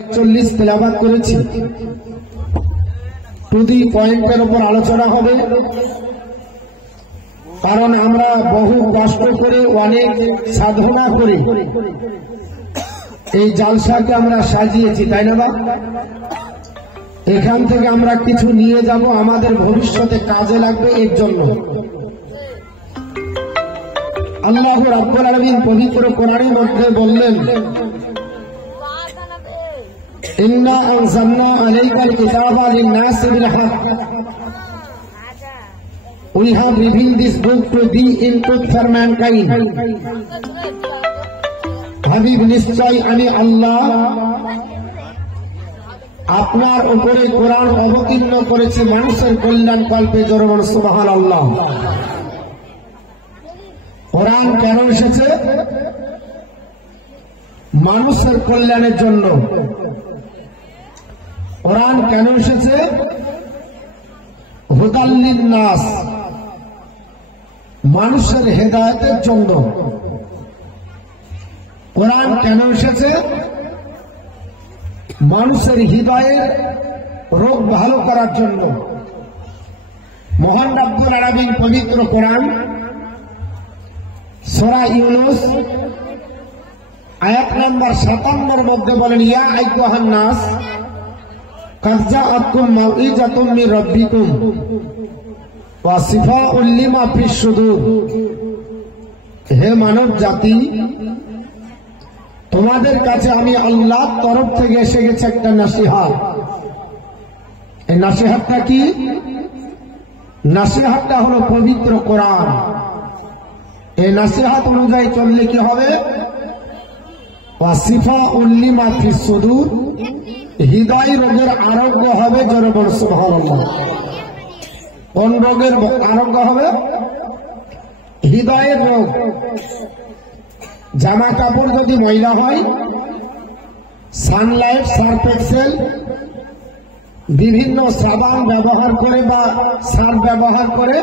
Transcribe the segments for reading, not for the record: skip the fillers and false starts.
40 তেলাওয়াত করেছি। To the পয়েন্টের উপর আলোচনা হবে, কারণ আমরা বহু কষ্ট করে অনেক সাধনা করে এই জালসাকে আমরা সাজিয়েছি, তাই না বা? এখান থেকে আমরা কিছু নিয়ে যাব, আমাদের ভবিষ্যতে কাজে লাগবে। এর জন্য আল্লাহ রাব্বুল আলামিন পবিত্র কোরআনের মধ্যে বললেন, ইন্না আনজালনা আলাইকাল কিতাবা লিন-নাসি বিল-হক, we have revealed this book to thee in truth for mankind. Habib, নিশ্চয় আমি আল্লাহ আপনার উপরে কোরআন অবতীর্ণ করেছি মানুষের কল্যাণ কল্পে। জোরে বলো সুবহানাল্লাহ। কোরআন কেন এসেছে? মানুষের কল্যাণের জন্য। কোরআন কেন এসেছে? হুদাল লিন-নাস, মানুষের হেদায়েতের জন্য। কোরআন কেন এসেছে? মানুষের হৃদয়ের রোগ ভালো করার জন্য। মহান রব্বুল আলামিন পবিত্র কোরআন সূরা ইউনূস আয়াত নম্বর 57 মধ্যে বলেন, ইয়া আইয়ুহান নাস কাদ জাআতকুম মাউইযাতুম মির রাব্বিকুম ওয়া শিফাউল লিমা ফিস সুদূর। হে মানব জাতি, তোমাদের কাছে আমি আল্লাহর তরফ থেকে এসে গেছে একটা নসিহত। এই নসিহতটা কি? নসিহতটা হলো পবিত্র কোরআন। এই নসিহত অনুযায়ী চললে কি হবে? ওয়া শিফাউল লিমা ফিস সুদূর, হৃদয় রোগের আরোগ্য হবে। জোরে বলো সুবহানাল্লাহ। কোন রোগের আরোগ্য হবে? হৃদয়ের রোগ। জামা কাপড় যদি ময়লা হয়, সানলাইট, সার্ফ এক্সেল, বিভিন্ন সাবান ব্যবহার করে বা সার্ফ ব্যবহার করে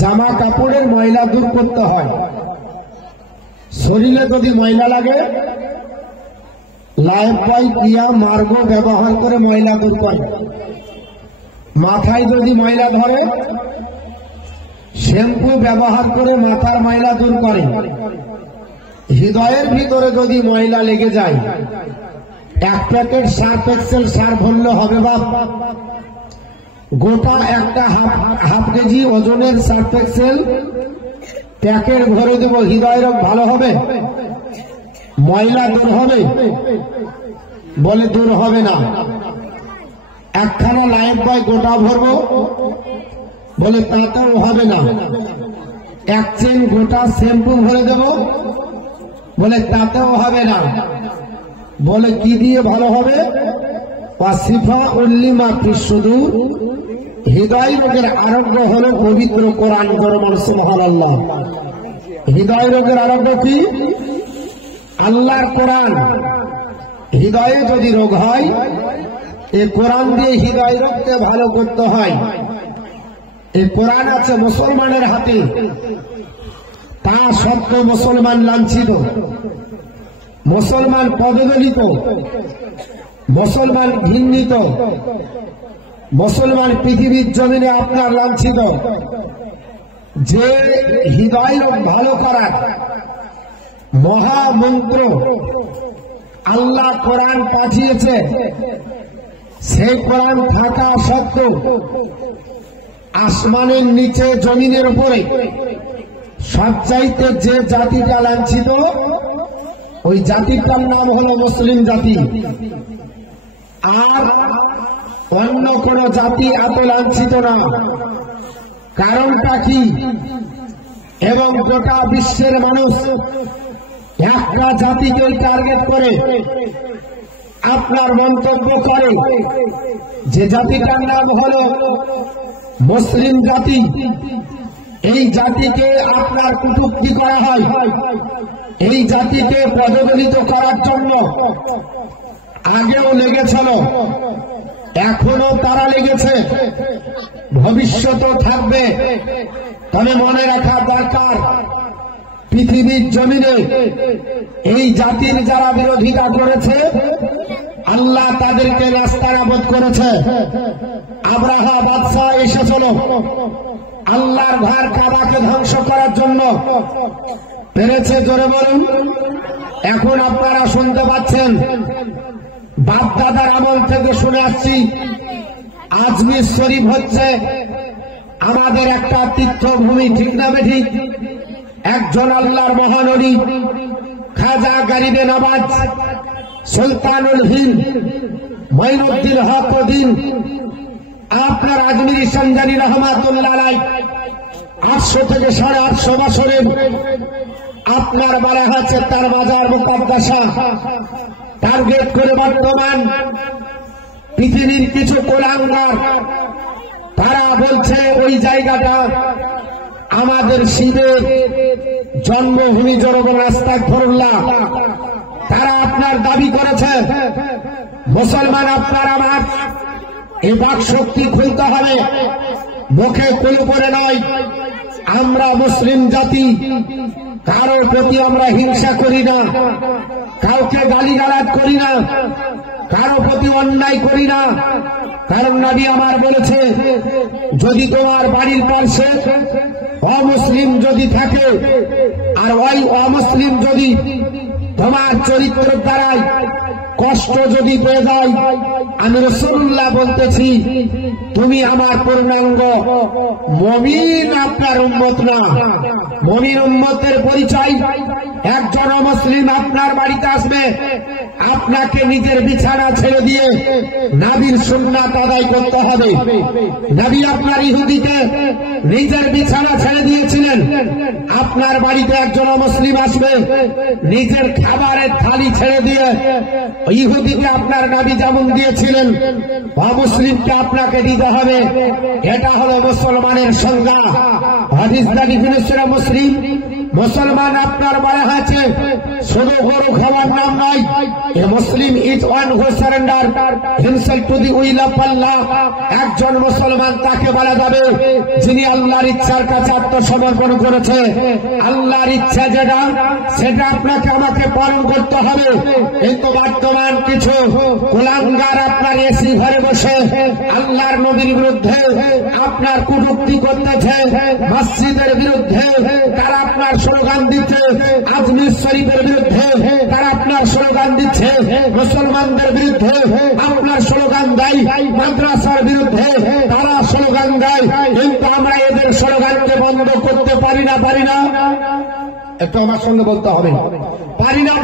জামা কাপড়ের ময়লা দূর করতে হয়। শরীরে যদি ময়লা লাগে, লাইফবয়, পিয়া, মার্গো ব্যবহার করে ময়লা দূর করে। মাথায় যদি ময়লা ধরে, শ্যাম্পু ব্যবহার করে মাথার ময়লা দূর করে। হৃদয়ের ভিতরে যদি ময়লা লেগে যায়, এক প্যাকেট সার্ফ এক্সেল সার্ফ ভরলে হবে বাপ? গোটা একটা হাফ কেজি ওজনের সার্ফ এক্সেল প্যাকেট ভরে দেব, হৃদয় রোগ ভালো হবে? ময়লা দূর হবে? বলে দূর হবে না। একখানা লাইফবয় গোটা ভরবো, বলে তাতেও হবে না। এক চেন গোটা শ্যাম্পু ভরে দেব, বলে তাতেও হবে না। বলে কি দিয়ে ভালো হবে? ওয়া শিফাউল লিমা ফিস সুদূর, হৃদয় রোগের আরোগ্য হলো পবিত্র কোরআন। জোরে বলো সুবহানাল্লাহ। হৃদয় রোগের আরোগ্য কি? আল্লাহর কোরআন। হৃদয়ে যদি রোগ হয়, এই কোরআন দিয়ে হৃদয় রোগকে ভালো করতে হয়। এই কোরআন আছে মুসলমানের হাতে, তা সত্ত্বেও মুসলমান লাঞ্ছিত, মুসলমান পদদলিত, মুসলমান ঘৃণিত, মুসলমান পৃথিবীর জমিনে আপনার লাঞ্ছিত। যে হৃদয় রোগ ভালো করার মহামন্ত্র আল্লাহ কোরআন পাঠিয়েছে, সেই কোরআন থাকা সত্ত্বেও আসমানের নিচে জমিনের উপরে সবচাইতে যে জাতিটা লাঞ্ছিত, ওই জাতিটার নাম হলো মুসলিম জাতি। আর অন্য কোন জাতি এত লাঞ্ছিত না। কারণটা কি? এবং গোটা বিশ্বের মানুষ একটা জাতিকে টার্গেট করে আপনার মন্তব্য করে, যে জাতিটার নাম হলো মুসলিম জাতি। এই জাতিকে আপনার কটূক্তি করা হয়, এই জাতিকে পদদলিত করার জন্য আগেও লেগেছিল, এখনো তারা লেগেছে, ভবিষ্যতেও থাকবে। তবে মনে রাখা দরকার, পৃথিবীর জমিনে এই জাতির যারা বিরোধিতা করেছে আল্লাহ তাদেরকে নাস্তানাবুদ করেছে। আব্রাহা বাদশাহ এসেছিল আল্লাহর ঘর কাবাকে ধ্বংস করার জন্য, পেরেছে? জোরে বলুন। এখন আপনারা শুনতে পাচ্ছেন, বাপ দাদার আমল থেকে শুনে আসছি, আজমির শরীফ হচ্ছে আমাদের একটা তীর্থভূমি, ঠিক না বেঠিক? একজন আল্লাহর মহানবী খাজা গরিবে নওয়াজ সুলতানুল হিন্দ মঈনুদ্দিন হকউদ্দিন আপনার আজমির সঞ্জানি রহমাতুল্লাহ আলাইহি 800 থেকে 850 বছরের আপনার বলা হচ্ছে তার মাজার মুকাদ্দাসা টার্গেট করে বর্তমান পৃথিবীর কিছু কোলাঙ্গার তারা বলছে ওই জায়গাটা আমাদের শিবের জন্মভূমি। জনগণ আস্তাগফিরুল্লাহ, তারা আপনার দাবি করেছে। মুসলমান আপনার আমার এই বাক শক্তি খুলতে হবে, মুখে কুলু করে নয়। আমরা মুসলিম জাতি, কারোর প্রতি আমরা হিংসা করি না, কাউকে গালিগালাজ করি না, কারো প্রতি অন্যায় করি না। কারণ নবী আমার বলেছে, যদি তোমার বাড়ির পাশে অমুসলিম যদি থাকে আর ওই অমুসলিম যদি তোমার চরিত্রের দ্বারাই কষ্ট যদি পেয়ে যায়, আমি রাসূলুল্লাহ বলতেছি তুমি আমার পূর্ণাঙ্গ মুমিন, আপনার উম্মত না। মুমিন উম্মতের পরিচয়, একজন অমুসলিম আপনার বাড়িতে আসবে, আপনাকে নিজের বিছানা ছেড়ে দিয়ে নবীর সুন্নাত আদায় করতে হবে। নবী আপনার ইহুদিতে নিজের বিছানা ছেড়ে দিয়েছিলেন, আপনার বাড়িতে একজন অমুসলিম আসবে, নিজের খাবারের থালি ছেড়ে দিয়ে ইহুদিকে আপনার নবী যেমন দিয়েছিলেন অমুসলিমকে আপনাকে দিতে হবে। এটা হলো মুসলমানের সংজ্ঞা। হাদিস দ্বারা ফিনিশরা মুসলিম, মুসলমান আপনার বলা হয়েছে শুধু গরু খাওয়ার নাম নয়, a Muslim is one who surrender himself to the will of Allah. একজন মুসলমান তাকে বলা যাবে যিনি আল্লাহর ইচ্ছার কাছে আত্মসমর্পণ করেছে। আল্লাহর ইচ্ছা যেটা, সেটা আপনাকে আমাকে পালন করতে হবে। কিন্তু বর্তমান কিছু কুলাঙ্গার আপনার এসি ঘরে বসে আল্লাহর নবীর বিরুদ্ধে আপনার কটূক্তি করতেছে, মসজিদের বিরুদ্ধে তারা আপনার স্লোগান দিচ্ছে, আজমির শরীফের বিরুদ্ধে তারা আপনার স্লোগান দিচ্ছে, মুসলমানদের বিরুদ্ধে আপনার স্লোগান দেয়, মাদ্রাসার বিরুদ্ধে তারা স্লোগান দেয়। কিন্তু আমরা এদের স্লোগানকে বন্ধ করতে পারি না। একটু আমার সঙ্গে বলতে হবে, পারি না।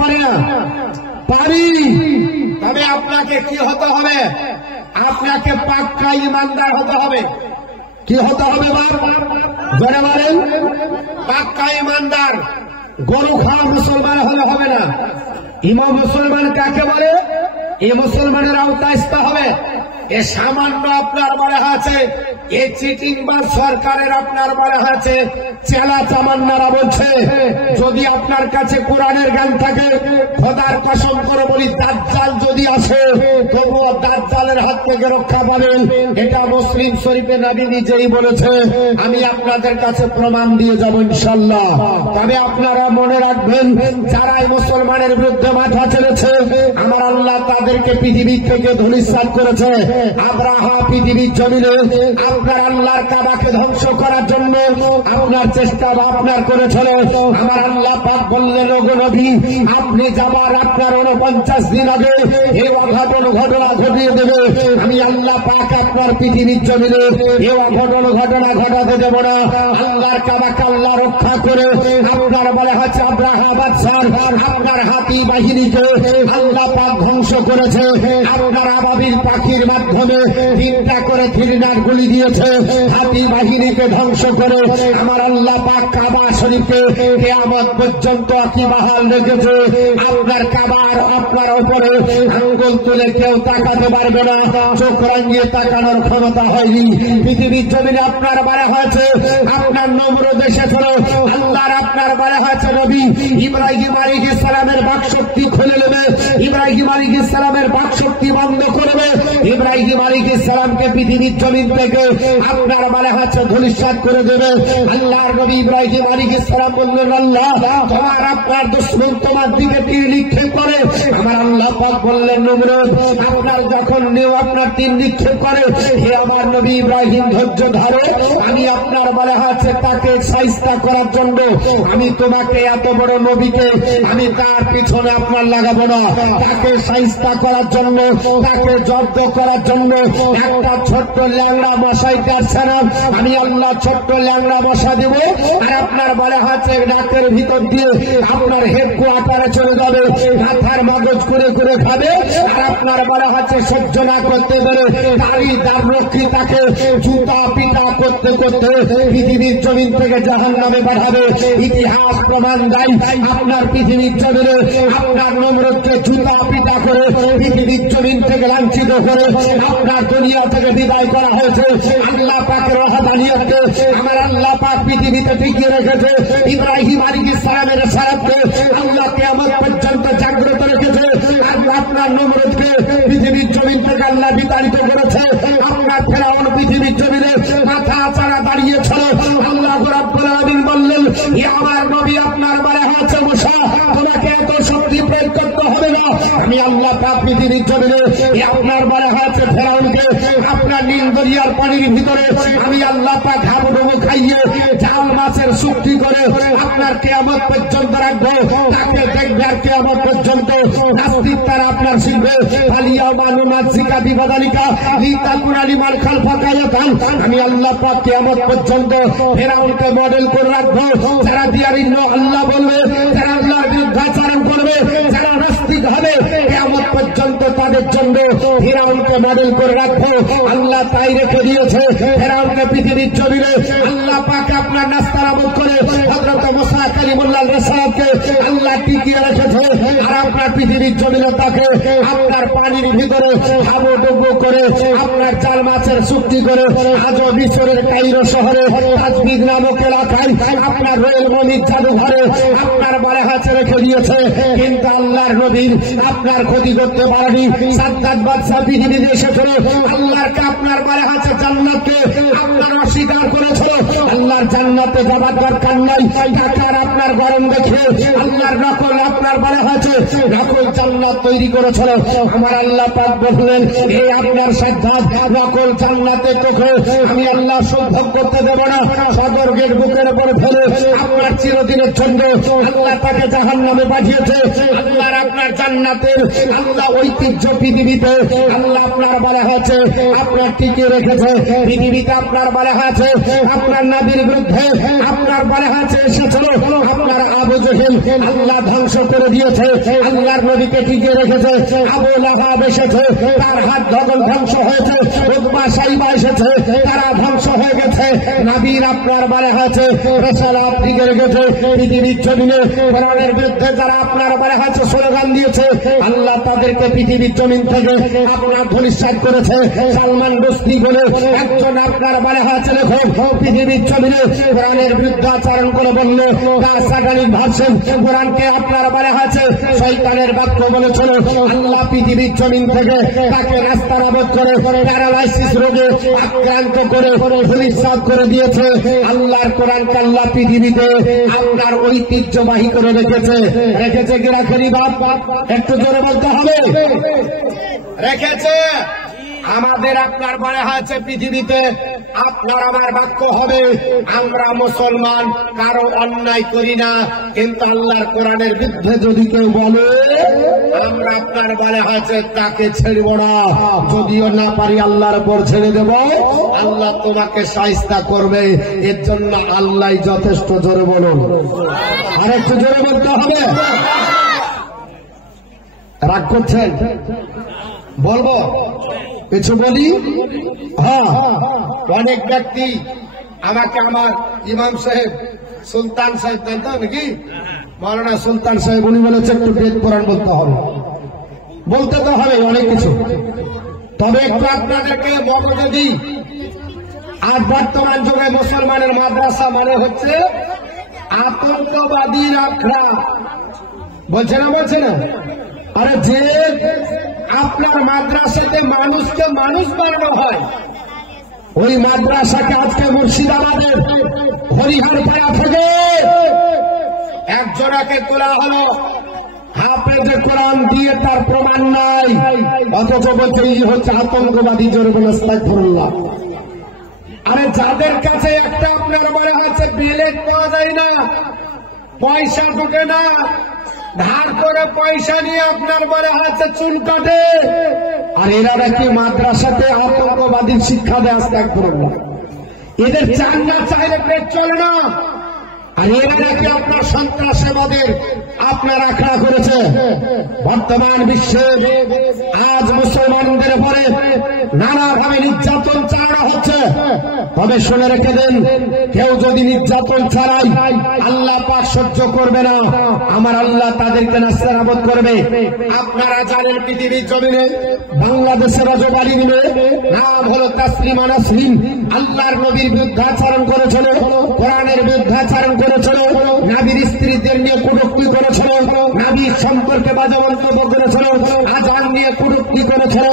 পারি। তবে আপনাকে কি হতে হবে? আপনাকে পাক্কা ইমানদার হতে হবে। কি হতে হবে? জোরে বলেন, পাক্কা ইমানদার। গরু খাওয়া মুসলমান হলে হবে না। ইমাম মুসলমান কাকে বলে? এই মুসলমানের আওতায় আসতে হবে। এ সামান্য আপনার বলা আছে, এ চিটিং বা সরকারের আপনার বলা আছে চেলা চামান্নারা বলছে যদি আপনার কাছে কোরআনের জ্ঞান থাকে, খোদার কসম করে বলি দাজ্জাল যদি আসে তবুও দাজ্জালের হাত থেকে রক্ষা পাবেন। এটা মুসলিম শরীফে নবী নিজেই বলেছে। আমি আপনাদের কাছে প্রমাণ দিয়ে যাব ইনশাআল্লাহ। তবে আপনারা মনে রাখবেন, যারা এই মুসলমানের বিরুদ্ধে মাথা ছেড়েছে, আমার আল্লাহ তাদেরকে পৃথিবী থেকে ধূলিসাৎ করেছে। আব্রাহা পৃথিবীর জমিনে আপনার আল্লাহর কাবাকে ধ্বংস করার জন্য আপনার চেষ্টা আপনার করেছিল। আমার আল্লাহ পাক বললেন, ওগো নবী, আপনি যাবার আপনার 49 দিন আগে এই অঘটনা ঘটিয়ে দেবে। আমি আল্লাহ পাক আপনার পৃথিবীর জমিনে এই অঘটনা ঘটাতে দেব না। আল্লাহর কাবাকে আল্লাহ রক্ষা করে আপনার বলা হচ্ছে আব্রাহা বাদশাহ আপনার হাতি বাহিনীকে আল্লাহ পাক ধ্বংস করেছে। আপনার আবাবিল পাখির মাধ্যমে 3টা করে ঘৃণার গুলি দিয়েছে হাতি বাহিনীকে ধ্বংস করে। আমার আল্লাহ পাক কাবা শরীফকে কিয়ামত পর্যন্ত আকিবাহাল রেখেছে। আপনার কাবার আপনার উপরে আঙ্গুল তুলে কেউ তাকাতে পারবে না, চোখ রাঙিয়ে তাকানোর ক্ষমতা হয়নি। পৃথিবীর জমিনে আপনার বলা হয়েছে আপনার নমরুদ এসেছিল, আল্লাহর আপনার বলা হয়েছে নবী ইব্রাহিম আলাইহিস সালামের বাকশক্তি খুলে নেবে, ইব্রাহিম আলাইহিস সালামের বাকশক্তি বন্ধ করবে, ইব্রাহিম আলাইহিস সালামকে শয়তানকে পৃথিবীর জমিন থেকে আপনার বলে হচ্ছে ধূলিসাৎ করে দেবে। আল্লাহর নবী ইব্রাহিম আলাইহিস সালাম বললেন, আল্লাহ তোমার আপনার দুশমন তোমার দিকে তীর নিক্ষেপ করে। আমার আল্লাহ পাক বললেন, নমরুদ আপনার যখন আপনার তীর নিক্ষেপ করে, হে আমার নবী ইব্রাহিম ধৈর্য ধরো, আমি আপনার বলে হচ্ছে তাকে সাইস্তা করার জন্য আমি তোমাকে এত বড় নবীকে আমি তার পিছনে আপনার লাগাবো না। তাকে সাইস্তা করার জন্য, তাকে জব্দ করার জন্য একটা ছোট্ট ল্যাংড়া মশাই পারছে না, আমি আল্লাহ ছোট্ট ল্যাংড়া মশা দেব। আর আপনার বলে হচ্ছে নাকের ভিতর দিয়ে আপনার হেড কোয়ার্টারে চলে যাবে, মাথার মগজ করে করে খাবে। আর আপনার বলে হচ্ছে সহ্য না করতে পারে তারই দার রক্ষী তাকে জুতা পিটা করতে করতে পৃথিবীর জমিন থেকে জাহান্নামে পাঠাবে। ইতিহাস প্রমাণ দেয় আপনার পৃথিবীর জমিনে আপনার নমরুদকে জুতা পিটা করে পৃথিবীর জমিন থেকে লাঞ্ছিত করে আপনার দুনিয়া থেকে বিদায় করা হয়েছে। আল্লাহ পাকের রহমানিয়তকে আমার আল্লাহ পাক পৃথিবীতে টিকিয়ে রেখেছে। ইব্রাহিম আলাইহিস সালামের সারাতকে আল্লাহ কিয়ামত পর্যন্ত জাগ্রত রেখেছে। আর আপনার নমরুদকে পৃথিবীর জমিন থেকে আল্লাহ বিতাড়িত করেছে। আপনার ফেরাউন পৃথিবীর জমিনে মাথা চাড়া দাঁড়িয়েছিল। আল্লাহ রাব্বুল আলামিন বললেন, হে আমার নবী আপনার বলে হচ্ছে মুসা তোমাকে এত শক্তি প্রয়োগ করতে হবে না, আমি আল্লাহ পাক পৃথিবীর জমিনে আপনার বলে হচ্ছে ফেরাউনকে আপনার নীল দরিয়ার পানির ভিতরে আমি আল্লাহ পাক হাবুডুবু খাইয়ে জাল মাছের চুক্তি করে আপনার কিয়ামত পর্যন্ত রাখবো। তাকে দেখবে আর কিয়ামত পর্যন্ত নাস্তিক তারা আপনার শিখবে। আলিয়া মানু নাজিকা বিবাদালিকা লিতাকুনা লিমান খালফাকা ইয়াতান, আমি আল্লাহ পাক কিয়ামত পর্যন্ত ফেরাউনকে মডেল করে রাখবো। যারা দিয়ারিল্লাহ আল্লাহ বলবে, যারা আল্লাহর বিরুদ্ধাচরণ করবে, যারা নাস্তিক হবে, কিয়ামত পর্যন্ত তাদের জন্য ফেরাউনকে মডেল করে রাখবো। আল্লাহ তাই রেখে দিয়েছে। ফেরাউনকে পৃথিবীর জমিনে আল্লাহ পাক আপনার নাস্তানাবুদ করে হযরত মুসা কালিমুল্লাহ রাসূলকে আল্লাহ টিকিয়ে রেখেছে। আর আপনার পৃথিবীর জমিনে তাকে আপনার পানির ভিতরে হাবুডুবু করে আপনার জাল মাছের চুক্তি করে আজও মিশরের কায়রো শহরে তাজবিদ নামক এলাকায় আপনার রয়েল মনির জাদুঘরে আপনার বলে হাতে রেখে দিয়েছে। কিন্তু আল্লাহর নবীর আপনার ক্ষতি করতে পারেনি। সাদ্দাত বাদশা পৃথিবীতে এসেছিল, আল্লাহকে আপনার বলে হাতে জান্নাতকে আপনার অস্বীকার করেছিল। আল্লাহর জান্নাতে যাবার দরকার নাই, টাকার আপনার গরম দেখে আল্লাহর নকল আপনার বলে হাতে নকল জান্নাত তৈরি করেছিল। আমার আল্লাহ পাক বললেন, হে আপনার সাদ্দাত নকল জান্নাতে তোকে আমি আল্লাহ সম্ভব করতে দেব না। সদর্গের বুকের উপর ফেলে আপনার চিরদিনের জন্য আল্লাহ তাকে জাহান্নামে পাঠিয়েছে। আল্লাহর আপনার জান্নাতের আল্লাহ ঐতিহ্য পৃথিবীতে আল্লাহ আপনার বলা হয়েছে আপনার টিকিয়ে রেখেছে। পৃথিবীতে আপনার বলা হয়েছে আপনার নবীর বিরুদ্ধে আপনার বলা হয়েছে এসেছিল আপনার আবু জেহেল আল্লাহ ধ্বংস করে দিয়েছে। আল্লাহর নবীকে টিকিয়ে রেখেছে। আবু লাহাব এসেছে, তার হাত ধগল ধ্বংস হয়েছে। উতবা সাইবা এসেছে, তারা ধ্বংস হয়ে গেছে। নবীর আপনার বলা হয়েছে রাসূল টিকে রেখেছে। পৃথিবীর জমিনে ফেরাউনের বিরুদ্ধে যারা আপনার বলা হয়েছে স্লোগান দিয়েছে, আল্লাহ তাদেরকে পৃথিবীর জমিন থেকে আপনার ধূলিসাৎ করেছে। সালমান রুশদি বলে একজন আপনার বলা হয়েছে লেখক পৃথিবীর জমিনে কোরআনের বিরুদ্ধে আচরণ করে বলল তা সাটানিক ভার্সন, কোরআনকে আপনার বলা হয়েছে শয়তানের বাক্য বলেছিল। আল্লাহ পৃথিবীর জমিন থেকে তাকে নাস্তানাবুদ করে প্যারালাইসিস রোগে আক্রান্ত করে ধূলিসাৎ করে দিয়েছে। আল্লাহর কোরআনকে আল্লাহ পৃথিবীতে আপনার ঐতিহ্যবাহী করে রেখেছে। রেখেছে কি রাখেনি বাপ? একটু জোরে বলতে হবে। রেখেছে। আমাদের আপনার বলা হয়েছে পৃথিবীতে আপনার আমার বাক্য হবে আমরা মুসলমান কারো অন্যায় করি না, কিন্তু আল্লাহর কোরআনের বিরুদ্ধে যদি কেউ বলে আমরা আপনার বলা হয়েছে তাকে ছেড়ব না। যদিও না পারি আল্লাহর উপর ছেড়ে দেব, আল্লাহ তোমাকে শায়েস্তা করবে। এর জন্য আল্লাহ যথেষ্ট। জোরে বলুন, আর একটু জোরে বলতে হবে। রাগ করছেন? বলবো কিছু বলি? হ্যাঁ, অনেক ব্যক্তি আমাকে আমার ইমাম সাহেব সুলতান সাহেব জানতো নাকি মৌলানা সুলতান সাহেব উনি বলেছে একটু বেদ কোরআন বলতে হবে। বলতে তো হবে অনেক কিছু, তবে একটু আপনাদেরকে মনোযোগ দিই। আজ বর্তমান যুগে মুসলমানের মাদ্রাসা মানে হচ্ছে আতঙ্কবাদীর আখড়া। বলছে না? বলছে না? আরে যে আপনার মাদ্রাসাতে মানুষকে মানুষ বানানো হয়, ওই মাদ্রাসাকে আজকে মুর্শিদাবাদের হরিহরপাড়া থেকে একজনাকে তোলা হলো, হাফেজে কোরআন দিয়ে তার প্রমাণ নাই, অথচ বলছে এই হচ্ছে আতঙ্কবাদী। জোরে বলে আস্তাগফিরুল্লাহ। আরে যাদের কাছে একটা আপনার মনে হচ্ছে বিলেট পাওয়া যায় না, পয়সা ঢুকে না, ধার করে পয়সা নিয়ে আপনার মনে হচ্ছে চুল কাটে, আর এরা নাকি মাদ্রাসাতে আতঙ্কবাদীর শিক্ষা দেয়। আস্তাগফিরুল্লাহ। এদের চান না চাইলে পেট চলে না, আর এরা নাকি আপনার সন্ত্রাসবাদের আপনার আখড়া করেছে। বর্তমান বিশ্বে আজ মুসলমানদের উপরে নানাভাবে নির্যাতন চালানো হচ্ছে। তবে শুনে রেখে দেন, কেউ যদি নির্যাতন ছাড়াই আল্লাহ পাক সহ্য করবে না, আমার আল্লাহ তাদেরকে নাস্তানাবুদ করবে। আপনারা জানেন পৃথিবীর জমিনে বাংলাদেশের রাজবাড়ি মিলে নাম হলো তাসলিমা নাসরিন, আল্লাহর নবীর বিরুদ্ধাচরণ করেছিল, কোরআনের বিরুদ্ধাচরণ করেছিল, নবীর স্ত্রীদের নিয়ে কটূক্তি করেছিল, নবীর সম্পর্কে বাজে মন্তব্য করেছিল, আযান নিয়ে কটূক্তি করেছিল,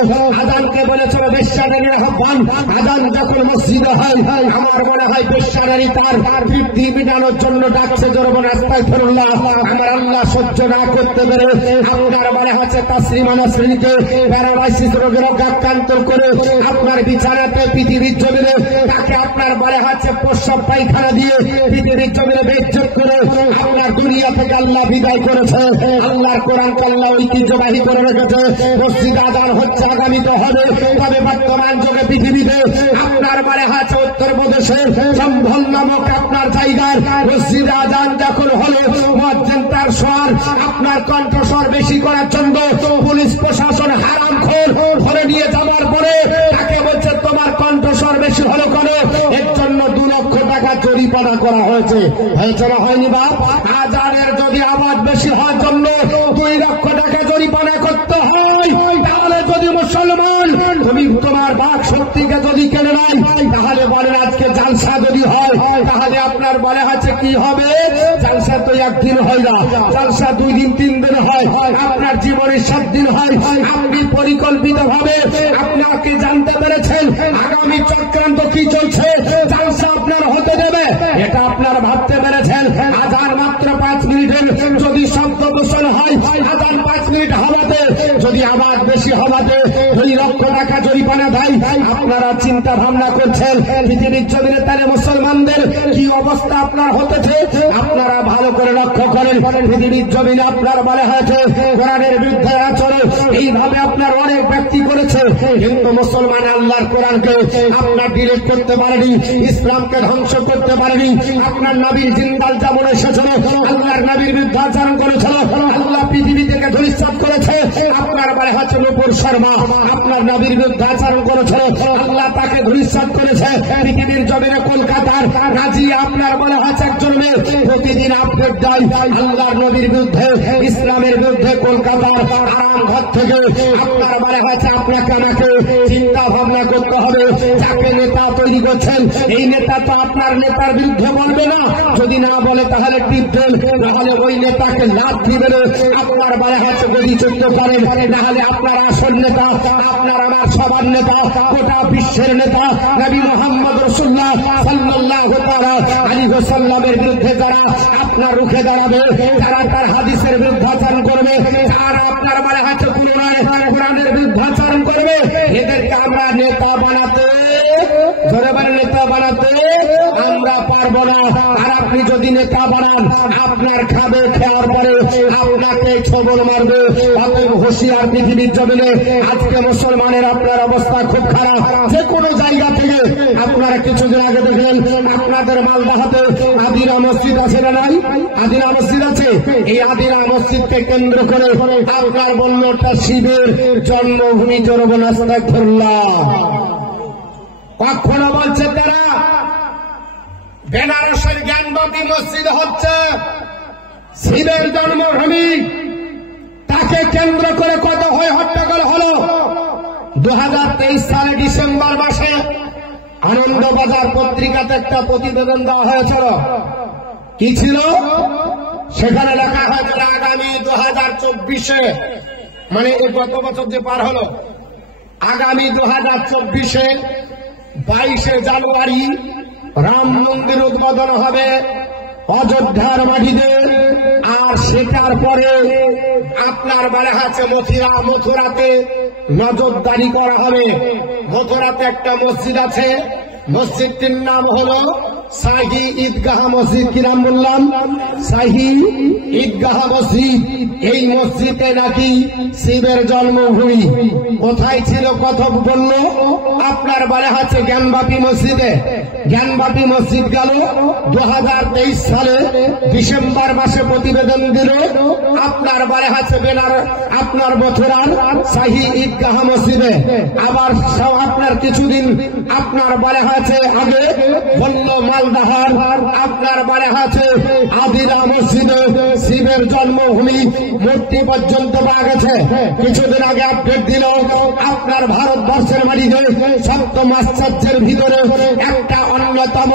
আযানকে বলেছিল বেশ্যানারীর আহ্বান। আযান যখন মসজিদে হয়, আমার মনে হয় বেশ্যানারী তার তৃপ্তি মেটানোর জন্য ডাকছে। জোরবন আস্তাগফিরুল্লাহ। আমার আল্লাহ সহ্য না করতে পেরে আপনার মনে হচ্ছে তাসলিমা নাসরিনকে প্যারালাইসিস রোগের আক্রান্ত করে আপনার বিছানাতে পৃথিবীর জমিনে তাকে আপনার মনে হচ্ছে প্রস্রাব পায়খানা দিয়ে পৃথিবীর জমিনে বেজ্জত করে আপনার দুনিয়া থেকে আল্লাহ বিদায় করেছে। আল্লাহর কোরআনকে আল্লাহ ঐতিহ্যবাহী করে রেখেছে। মসজিদ আযান হচ্ছে, আগামীতে হবে। তবে বর্তমান যুগে পৃথিবীতে আপনার মনে হচ্ছে উত্তরপ্রদেশের সম্ভল নামক আপনার জায়গার মসজিদ আযান যখন হলো, মুয়াজ্জিন তার স্বর আপনার কণ্ঠস্বর বেশি করার জন্য পুলিশ প্রশাসন হারামখোর ধরে নিয়ে যাওয়ার পরে তাকে বলছে তোমার কণ্ঠস্বর বেশি হলো কেন? এর জন্য 2 লক্ষ টাকা জরিমানা করা হয়েছে। হয়েছে না হয়নি বাপ? আযানের যদি আওয়াজ বেশি হওয়ার জন্য 2 লক্ষ টাকা জরিমানা করতে হয়, তাহলে যদি মুসলমান তুমি তোমার বাক শক্তিকে যদি কেনে নাই, তাহলে বলেন আজকে জালসা যদি হয়, তাহলে আপনার বলে হচ্ছে কি হবে? জালসা তো একদিন হয় না, জালসা 2 দিন 3 দিন হয়, আপনার জীবনে 7 দিন হয়। আপনি পরিকল্পিত ভাবে আপনাকে জানতে পেরেছেন আগামী চক্রান্ত কি চলছে, জালসা আপনার হতে দেবে এটা আপনার ভাবতে পেরেছেন। আযান মাত্র 5 মিনিটের যদি শব্দ দূষণ হয়, আযান 5 মিনিট হওয়াতে যদি আওয়াজ বেশি হওয়াতে 2 লক্ষ টাকা জরিমানা দেয়। আপনারা চিন্তা ভাবনা করছেন পৃথিবীর জমিনে তাহলে মুসলমানদের কি অবস্থা আপনার হতেছে? আপনারা ভালো করে লক্ষ্য করেন, পৃথিবীর জমিনে আপনার বলা হয়েছে কোরআনের বিরুদ্ধে আচরণ এইভাবে আপনার অনেক ব্যক্তি করেছে, কিন্তু মুসলমান আল্লাহর কোরআনকে আপনার ডিলিট করতে পারেনি, ইসলামকে ধ্বংস করতে পারেনি। আপনার নবীর জিন্দাল যেমন এসেছিল, আল্লাহর নবীর বিরুদ্ধে আচরণ করেছিল, আল্লাহ পৃথিবী থেকে ধূলিসাৎ করেছে। আপনার বলা হচ্ছে নূপুর শর্মা আপনার নবীর বিরুদ্ধে আচরণ করেছে, আল্লাহ তাকে ধূলিসাৎ করেছে। পৃথিবীর জমিনে কলকাতার রাজিয়া আপনার বলা হচ্ছে একজন মেয়ে প্রতিদিন আপডেট দেয় আল্লাহর নবীর বিরুদ্ধে, ইসলামের বিরুদ্ধে। কলকাতার আরাম ঘর থেকে আপনার বলা হয়েছে আপনাকে আমাকে চিন্তা ভাবনা করতে হবে, যাকে নেতা তৈরি করছেন এই নেতা তো আপনার নেতার বিরুদ্ধে বলবে না, যদি না বলে তাহলে টিপ দেন, নাহলে ওই নেতাকে লাথি মেরে আপনার বলা হচ্ছে গদিচ্যুত করেন, নাহলে আপনার আসল নেতা আপনার আমার সবার নেতা গোটা বিশ্বের নেতা নবী মুহাম্মদ রাসূলুল্লাহ সাল্লাল্লাহু তাআলা আলাইহি ওয়াসাল্লামের বিরুদ্ধে যারা আপনার রুখে দাঁড়াবে, যারা তার হাদিসের বিরুদ্ধে আচরণ করবে, যারা আপনার বলা হচ্ছে কোরআনের বিরুদ্ধে আচরণ করবে, এদেরকে আমরা নেতা বানাতে নেতা বানাতে আমরা পারবো না। আর আপনি যদি নেতা বানান আপনার খাবে, খাওয়ার পরে আপনাকে খবর মারবে। অতএব হুঁশিয়ার পৃথিবীর জমিনে আজকে মুসলমানের আপনার অবস্থা খুব খারাপ। যে কোনো জায়গা থেকে আপনারা কিছুদিন আগে দেখলেন আপনাদের মালদাহাতে আদিনা মসজিদ আছে না নাই? আদিনা মসজিদ আছে। এই আদিনা মসজিদকে কেন্দ্র করে আপনার বলল ওটা শিবের জন্মভূমি। জনগণ আস্তাগফিরুল্লাহ। কখনো বলছে তারা বেনারসের জ্ঞানবাপী মসজিদ হচ্ছে শিবের জন্মভূমি, তাকে কেন্দ্র করে কত হয় হট্টগোল হলো। 2023 সালে ডিসেম্বর মাসে আনন্দবাজার পত্রিকাতে একটা প্রতিবেদন দেওয়া হয়েছিল। কি ছিল সেখানে? লেখা হয়েছিল আগামী 2024-এ, মানে এই গত বছর যে পার হলো, আগামী 2024-এ 22শে জানুয়ারি রাম মন্দির উদ্বোধন হবে অযোধ্যার মাটিতে। আর সেটার পরে আপনার বারাহাতে মথুরাতে নজরদারি করা হবে। মথুরাতে একটা মসজিদ আছে, মসজিদটির নাম হলো শাহী ঈদগাহ মসজিদ। কি নাম বললাম? শাহী ঈদগাহ মসজিদ। এই মসজিদে নাকি শিবের জন্মভূমি। কোথায় ছিল কথা বলল? আপনার বারাহাতে জ্ঞানবাপী মসজিদে। জ্ঞানবাপী মসজিদ গেল 2023 সালে ডিসেম্বর মাসে প্রতিবেদন দিল আপনার বারাহাতে আপনার মথুরার শাহী ঈদগাহ মসজিদে। আবার আপনার কিছুদিন আপনার বারাহাতে আগে বলল মালদাহার আপনার বারাহাতে আদিরা মসজিদে শিবের জন্মভূমি মূর্তি পর্যন্ত পাওয়া গেছে। কিছুদিন আগে আপডেট দিল আপনার ভারতবর্ষের মাটিতে সপ্তম আশ্চর্যের ভিতরে একটা অন্যতম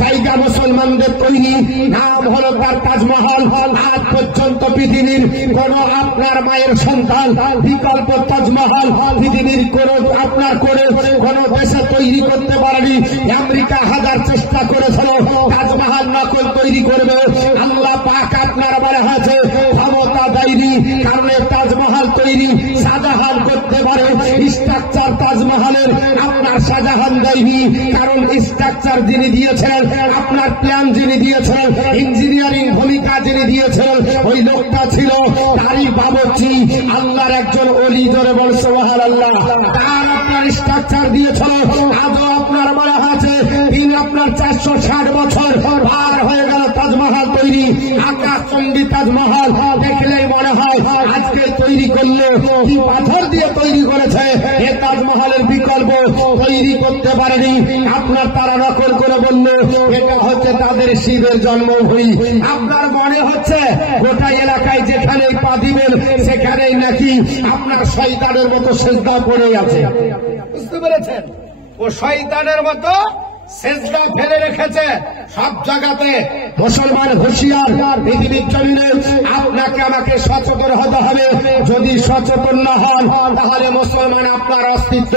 জায়গা মুসলমানদের তৈরি, নাম হলো তার তাজমহল। আজ পর্যন্ত পৃথিবীর কোন আপনার মায়ের সন্তান বিকল্প তাজমহল পৃথিবীর কোন আপনার করে কোন দেশে তৈরি করতে পারেনি। আমেরিকা হাজার চেষ্টা করেছিল তাজমহল নকল তৈরি করবে, আল্লাহ পাক আপনার বারাহাতে ক্ষমতা দেয়নি। কারণ তাজমহল তৈরি শাহজাহান করতে পারে, স্ট্রাকচার তাজমহলের আপনার শাহজাহান দেয়নি। কারণ স্ট্রাকচার যিনি দিয়েছেন, আপনার প্ল্যান যিনি দিয়েছেন, ইঞ্জিনিয়ারিং ভূমিকা যিনি দিয়েছেন, ওই লোকটা ছিল তারই বাবুর্চি, আল্লাহর একজন ওলি। ধরে বল সুবহানাল্লাহ। তার আপনার স্ট্রাকচার দিয়েছিল। আজও আপনার বারাহাতে তিনি আপনার 460 বছর পার হয়ে গেল তাজমহল তৈরি। আকাশচুম্বী তাজমহল দেখলেই মনে হয় আজকে তৈরি করলে কি পাথর দিয়ে তৈরি করেছে। এ তাজমহলের বিকল্প তৈরি করতে পারেনি। আপনার তারা নকল করে বলল এটা হচ্ছে তাদের শিবের জন্মভূমি। আপনার মনে হচ্ছে গোটা এলাকায় যেখানে পা দিবেন সেখানেই নাকি আপনার শয়তানের মতো সেজদা পড়ে আছে। বুঝতে পেরেছেন? ও শয়তানের মতো সেজদা ফেলে রেখেছে সব জায়গাতে। মুসলমান হুঁশিয়ার, পৃথিবীর জমিনে আপনাকে আমাকে সচেতন হতে হবে। যদি সচেতন না হন তাহলে মুসলমান আপনার অস্তিত্ব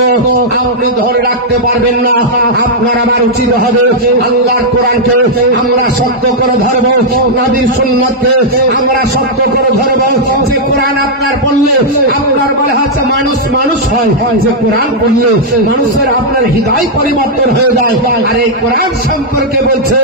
আপনি ধরে রাখতে পারবেন না। আপনার আমার উচিত হবে আল্লাহর কোরআনকে আমরা শক্ত করে ধরবো, নবীর সুন্নাতকে আমরা শক্ত করে ধরবো। যে কোরআন আপনার পড়লে আপনার বলে হচ্ছে মানুষ হয়, যে কোরআন পড়লে মানুষের আপনার হৃদয় পরিবর্তন হয়ে যায়। আর এই কোরআন সম্পর্কে বলছে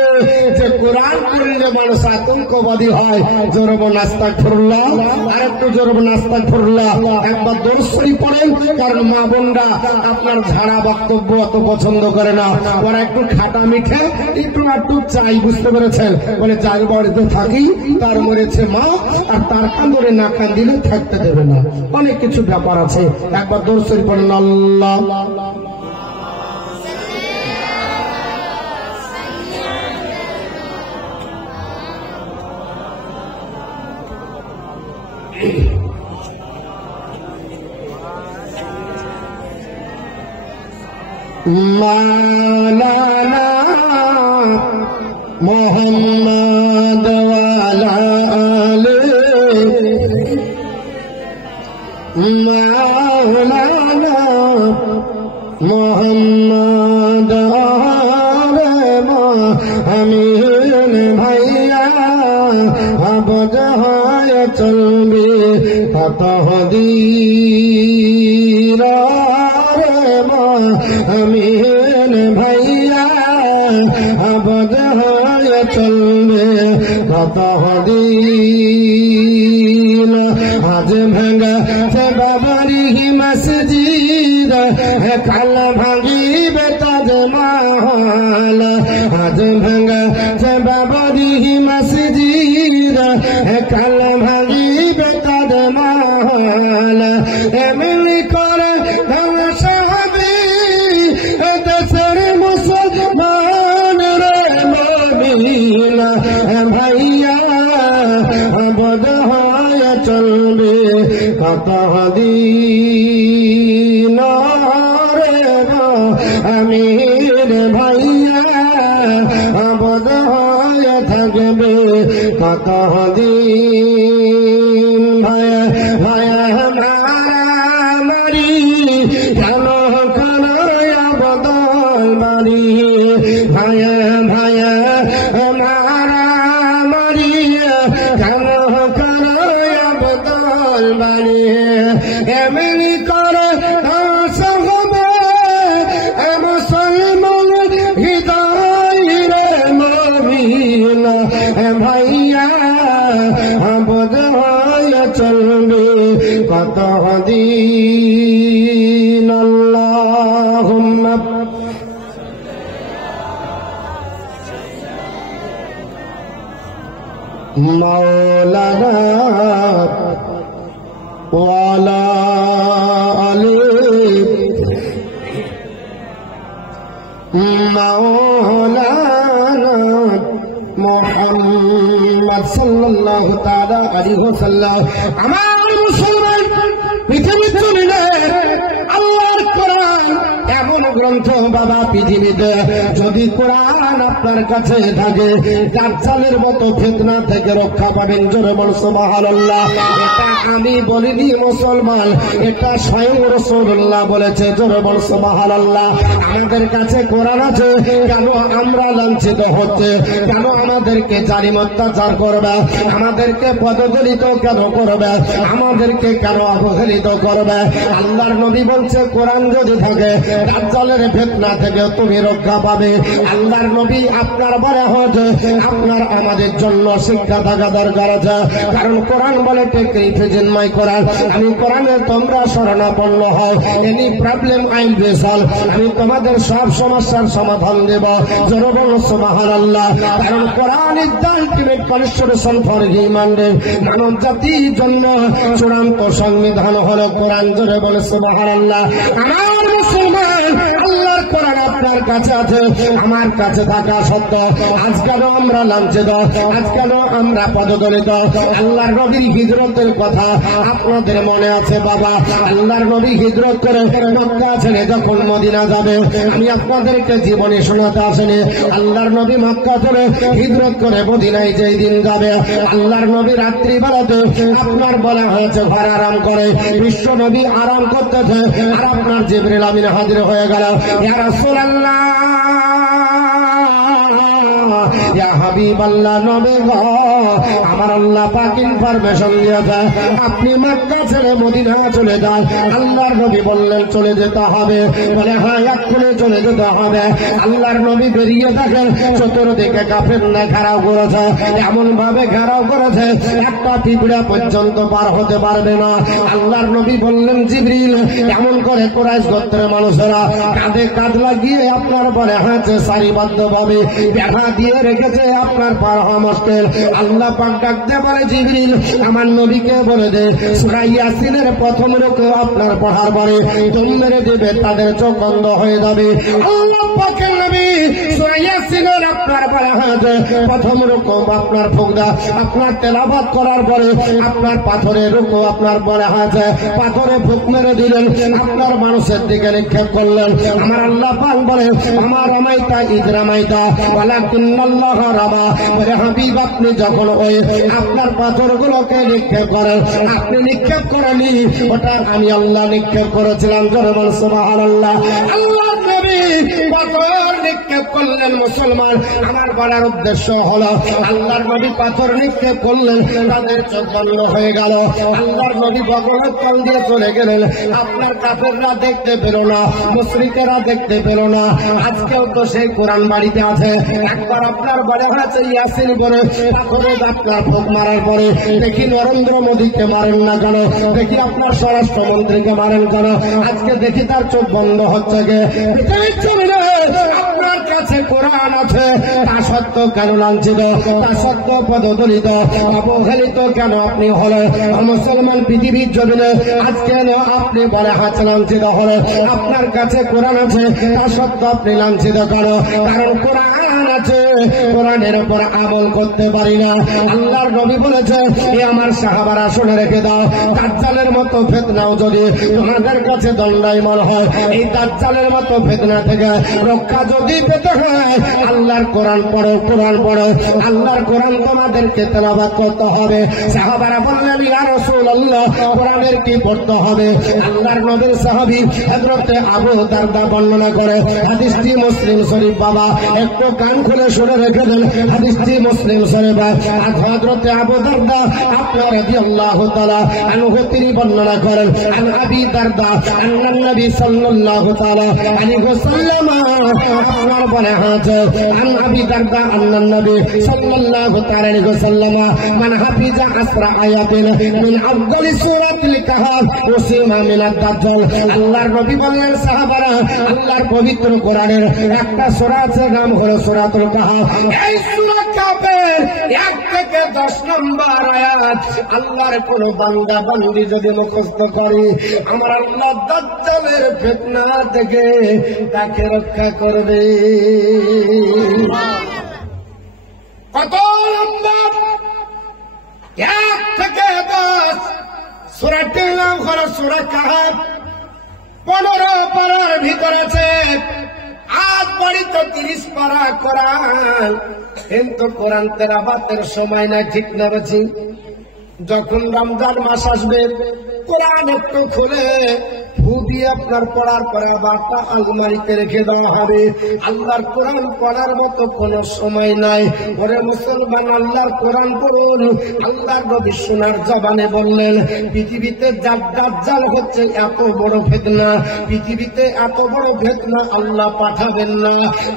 যে কোরআন পড়লে মানুষ আতঙ্কবাদী হয়। জোরব আস্তাগফিরুল্লাহ, আর একটু জোরব আস্তাগফিরুল্লাহ। একবার দরুদ শরীফ পড়েন, কারণ মা বোনরা আপনার ঝাড়া বক্তব্য অত পছন্দ করে না, ওরা একটু খাটা মিঠে একটু চাই। বুঝতে পেরেছেন? বলে যার বাড়িতে থাকি তার মরেছে মা, আর তার কান্দরে না কান্দিলে থাকতে দেবে না। অনেক কিছু ব্যাপার আছে। একবার দরুদ শরীফ পড়েন। আল্লাহ মাওলানা মোহাম্মদ ওয়ালা আলে মাওলানা মোহাম্মদ আমিন ভাইয়া আবদ হয় চলবে তহদির আমিন ভাইয়া আবদ হয়ে চলবে তহদিন। আজ ভাঙ্গা সে বাবরি মসজিদ কাল ভাঙিবে তাজমহল। আজ ভাঙ্গা সে বাবরি মসজিদ কাল ভাঙিবে তাজমহল। এমনি করে ধ্বংস হবে দেশের মুসলমান রে মদিনা ভাইয়া আবদ হয়ে চলবে তহদিন রে আমির ভাইয়া আবদ হয়ে থাকবে তহদিন। ভাইয়া ভাইয়া মারামারি কেন বদল মাওলানা ওয়ালা আলি মাওলানা মুহাম্মদ সাল্লাল্লাহু তাআলা আলাইহি ওয়াসাল্লাম। আমার মুসলমান পৃথিবীর জমিনে আল্লাহর কোরআন এমন গ্রন্থ বাবা, পৃথিবীতে যদি কোরআন আপনার কাছে থাকে দাজ্জালের মতো ফিতনা থেকে রক্ষা পাবেন। জোরে বল সুবহানাল্লাহ। এটা আমি বলিনি মুসলমান, এটা স্বয়ং রাসূলুল্লাহ বলেছে। জোরে বল সুবহানাল্লাহ। আমাদের কাছে কোরআন আছে, কেন আমরা লাঞ্ছিত হচ্ছে? কেন আমাদেরকে জালিম অত্যাচার করবে? আমাদেরকে পদদলিত কেন করবে? আমাদেরকে কেন অবহেলিত করবে? আল্লাহর নবী বলছে কোরআন যদি থাকে দাজ্জালের ফিতনা থেকে তুমি রক্ষা পাবে। আল্লাহর নবী আপনার বলে হচ্ছে আপনার আমাদের জন্য শিক্ষা থাকা দরকার আছে, কারণ কোরআন বলে টেক রিভিশন মাই কোরআন। আমি কোরআনে তোমরা শরণাপন্ন হও, any problem I will solve. আমি তোমাদের সব সমস্যার সমাধান দেব। জোরে বলো সুবহানাল্লাহ। কারণ Quran is the ultimate constitution for humankind. মানব জাতির জন্য চূড়ান্ত সংবিধান হলো কোরআন। জোরে বলো সুবহানাল্লাহ। আমার মুসলমান, আল্লাহর কোরআন আপনার কাছে আছে, আমার কাছে থাকা সত্ত্বেও আজ কেন আমরা লাঞ্ছিত? আজ কেন আমরা পদদলিত? আল্লাহর নবীর হিজরতের কথা আপনাদের মনে আছে বাবা? আল্লাহর নবী হিজরত করে মক্কা ছেড়ে যখন মদিনা যাবে, আমি আপনাদেরকে জীবনে শোনাতে আসেনি। আল্লাহর নবী মক্কা থেকে হিজরত করে মদিনায় যেই দিন যাবে, আল্লাহর নবী রাত্রি বেলাতে আপনার বলা হয়েছে ঘর আরাম করে। বিশ্ব নবী আরাম করতেছে, আর আপনার জিবরিল আমিন হাজির হয়ে গেল। ইয়া রাসূলুল্লাহ, ইয়া হাবিবাল্লাহ, নবী গো, আমার আল্লাহ পাক ইনফরমেশন দিয়েছে আপনি মক্কা ছেড়ে মদিনা চলে যান। আল্লাহর নবী বললেন চলে যেতে হবে। বলে হ্যাঁ, এক্ষুনি চলে যেতে হবে। আল্লাহর নবী বেরিয়ে থাকেন, চতুর্দিকে কাফেররা ঘেরাও করেছে, এমন ভাবে ঘেরাও করেছে একটা পিঁপড়া পর্যন্ত পার হতে পারবে না। আল্লাহর নবী বললেন জিবরিল, এমন করে কুরাইশ গোত্রের মানুষেরা কাঁধে কাঁধ লাগিয়ে আপনার বলে হাঁটছে সারিবদ্ধ ভাবে বেড়া দিয়ে রেখেছে, আপনার পার হওয়া মুশকিল। আল্লাহ পাক ডাকতে বলে জিবরিল, আমার নবীকে বলে দে সূরা ইয়াসিনের প্রথম রূপে আপনার পড়ার পরে দম মেরে দেবে, তাদের চোখ বন্ধ হয়ে যাবে। আল্লাহ পাকের নবী সূরা ইয়াসিনের আপনার পড়া হাতে প্রথম রূপ আপনার ফুকদা আপনার তেলাওয়াত করার পরে আপনার পাথরের রূপ আপনার বলে হাতে পাথরে ফুক মেরে দিলেন, আপনার মানুষের দিকে নিক্ষেপ করলেন। আমার আল্লাহ পাক বলে আমার রামাইতা ইদরামাইতা ওয়ালাকিন্নাল্লাহ রামা। বলে হাবিব, আপনি যখন ওই আপনার পাথরগুলোকে নিক্ষেপ করেন, আপনি নিক্ষেপ করেনি, ওটা আমি আল্লাহ নিক্ষেপ করেছিলাম। জোরে বল সুবহানাল্লাহ। আল্লাহ নবী পাথর নিক্ষেপ করলেন। মুসলমান, আমার বলার উদ্দেশ্য হলো আল্লাহর নবী পাথর নিক্ষেপ করলেন, তাদের চোখ বন্ধ হয়ে গেল। আল্লাহর নবী বগলের তল দিয়ে চলে গেলেন। আপনার কাফেররা দেখতে পেল না, মুশরিকেরা দেখতে পেল না। আজকেও তো সেই কোরআন বাড়িতে আছে। একবার আপনার বলে হয়েছে ইয়াসিন বলে পাথরে আপনার ফুক মারার পরে দেখি নরেন্দ্র মোদীকে মারেন না কেন, দেখি আপনার স্বরাষ্ট্রমন্ত্রীকে মারেন কেন, আজকে দেখি তার চোখ বন্ধ হচ্ছে গে। আপনার কাছে কোরআন আছে, তা সত্ত্বেও কেন লাঞ্ছিত? তা সত্ত্বেও পদদলিত অবহেলিত কেন আপনি হলে? মুসলমান পৃথিবীর জমিনে আজকে আপনি বলে হাত লাঞ্ছিত হলে। আপনার কাছে কোরআন আছে, তা সত্ত্বেও আপনি লাঞ্ছিত কেন? কারণ কোরআন আছে, কোরআনের উপর আমল করতে পারি না। আল্লাহর নবী বলেছে এ আমার সাহাবারা শুনে রেখে দাও, দাজ্জালের মতো ফিতনাও যদি তোমাদের কাছে দণ্ডায়মান হয়, এই দাজ্জালের মতো ফিতনা থেকে রক্ষা যদি পেতে হয় আল্লাহর কোরআন পড়ো, কোরআন পড়ো। আল্লাহর কোরআন তোমাদেরকে তেলাওয়াত করতে হবে। সাহাবারা বললেন ইয়া রাসূলুল্লাহ, কোরআনের কি পড়তে হবে? আল্লাহর নবীর সাহাবী হযরত আবু দারদা বর্ণনা করে, হাদিসটি মুসলিম শরীফ বাবা একটু কান খুলে শুনে রেখে দেন। হাদিসটি মুসলিম শরীফ। হযরত আবু দারদা আপনার রাদিয়াল্লাহু তাআলা আনহু তিনি বর্ণনা করেন, আন আবি দারদা আন্নান নবী সাল্লাল্লাহু তাআলা আলাইহি ওয়াসাল্লাম আপনার বলে আছে, আন আবি দারদা আন্নান নবী সাল্লাল্লাহু তাআলা আলাইহি ওয়াসাল্লাম মান হাফিজা আসরা আয়াতিন মিন আফদালি সূরাতিল কাহফ উসিমা মিনাদ দাজ্জাল। আল্লাহর নবী বললেন সাহাবারা, আল্লাহর পবিত্র কোরআনের একটা সূরা আছে, নাম হলো সূরা সূরাতুল কাহফ। এই সূরা কাহফের 1 থেকে 10 নম্বর আয়াত, আল্লাহর কোন বান্দা বান্দি যদি মুখস্থ করে, আমার আল্লাহ দাজ্জালের ফিতনা থেকে তাকে রক্ষা করবে। কত নম্বর? 1 থেকে 10। সূরাটির নাম হলো সূরা কাহফ। 15 পারার ভিতর আছে। আজ বাড়িতে 30 পারা কোরআন, কিন্তু কোরআন তেলাওয়াতের সময় নাই, ঠিক না বলছি? যখন রমজান মাস আসবে, কোরআন একটু খুলে ফু দিয়ে আপনার পড়ার পরে আবার আলমারিতে রেখে দেওয়া হবে। আল্লাহর কোরআন পড়ার মতো কোনো সময় নাই। ওরে মুসলমান, আল্লাহর কোরআন পড়ুন। আল্লাহর নবী সোনার জবানে বললেন, পৃথিবীতে দাজ্জাল হচ্ছে এত বড় ফিতনা, পৃথিবীতে এত বড় ফিতনা আল্লাহ পাঠাবেন না।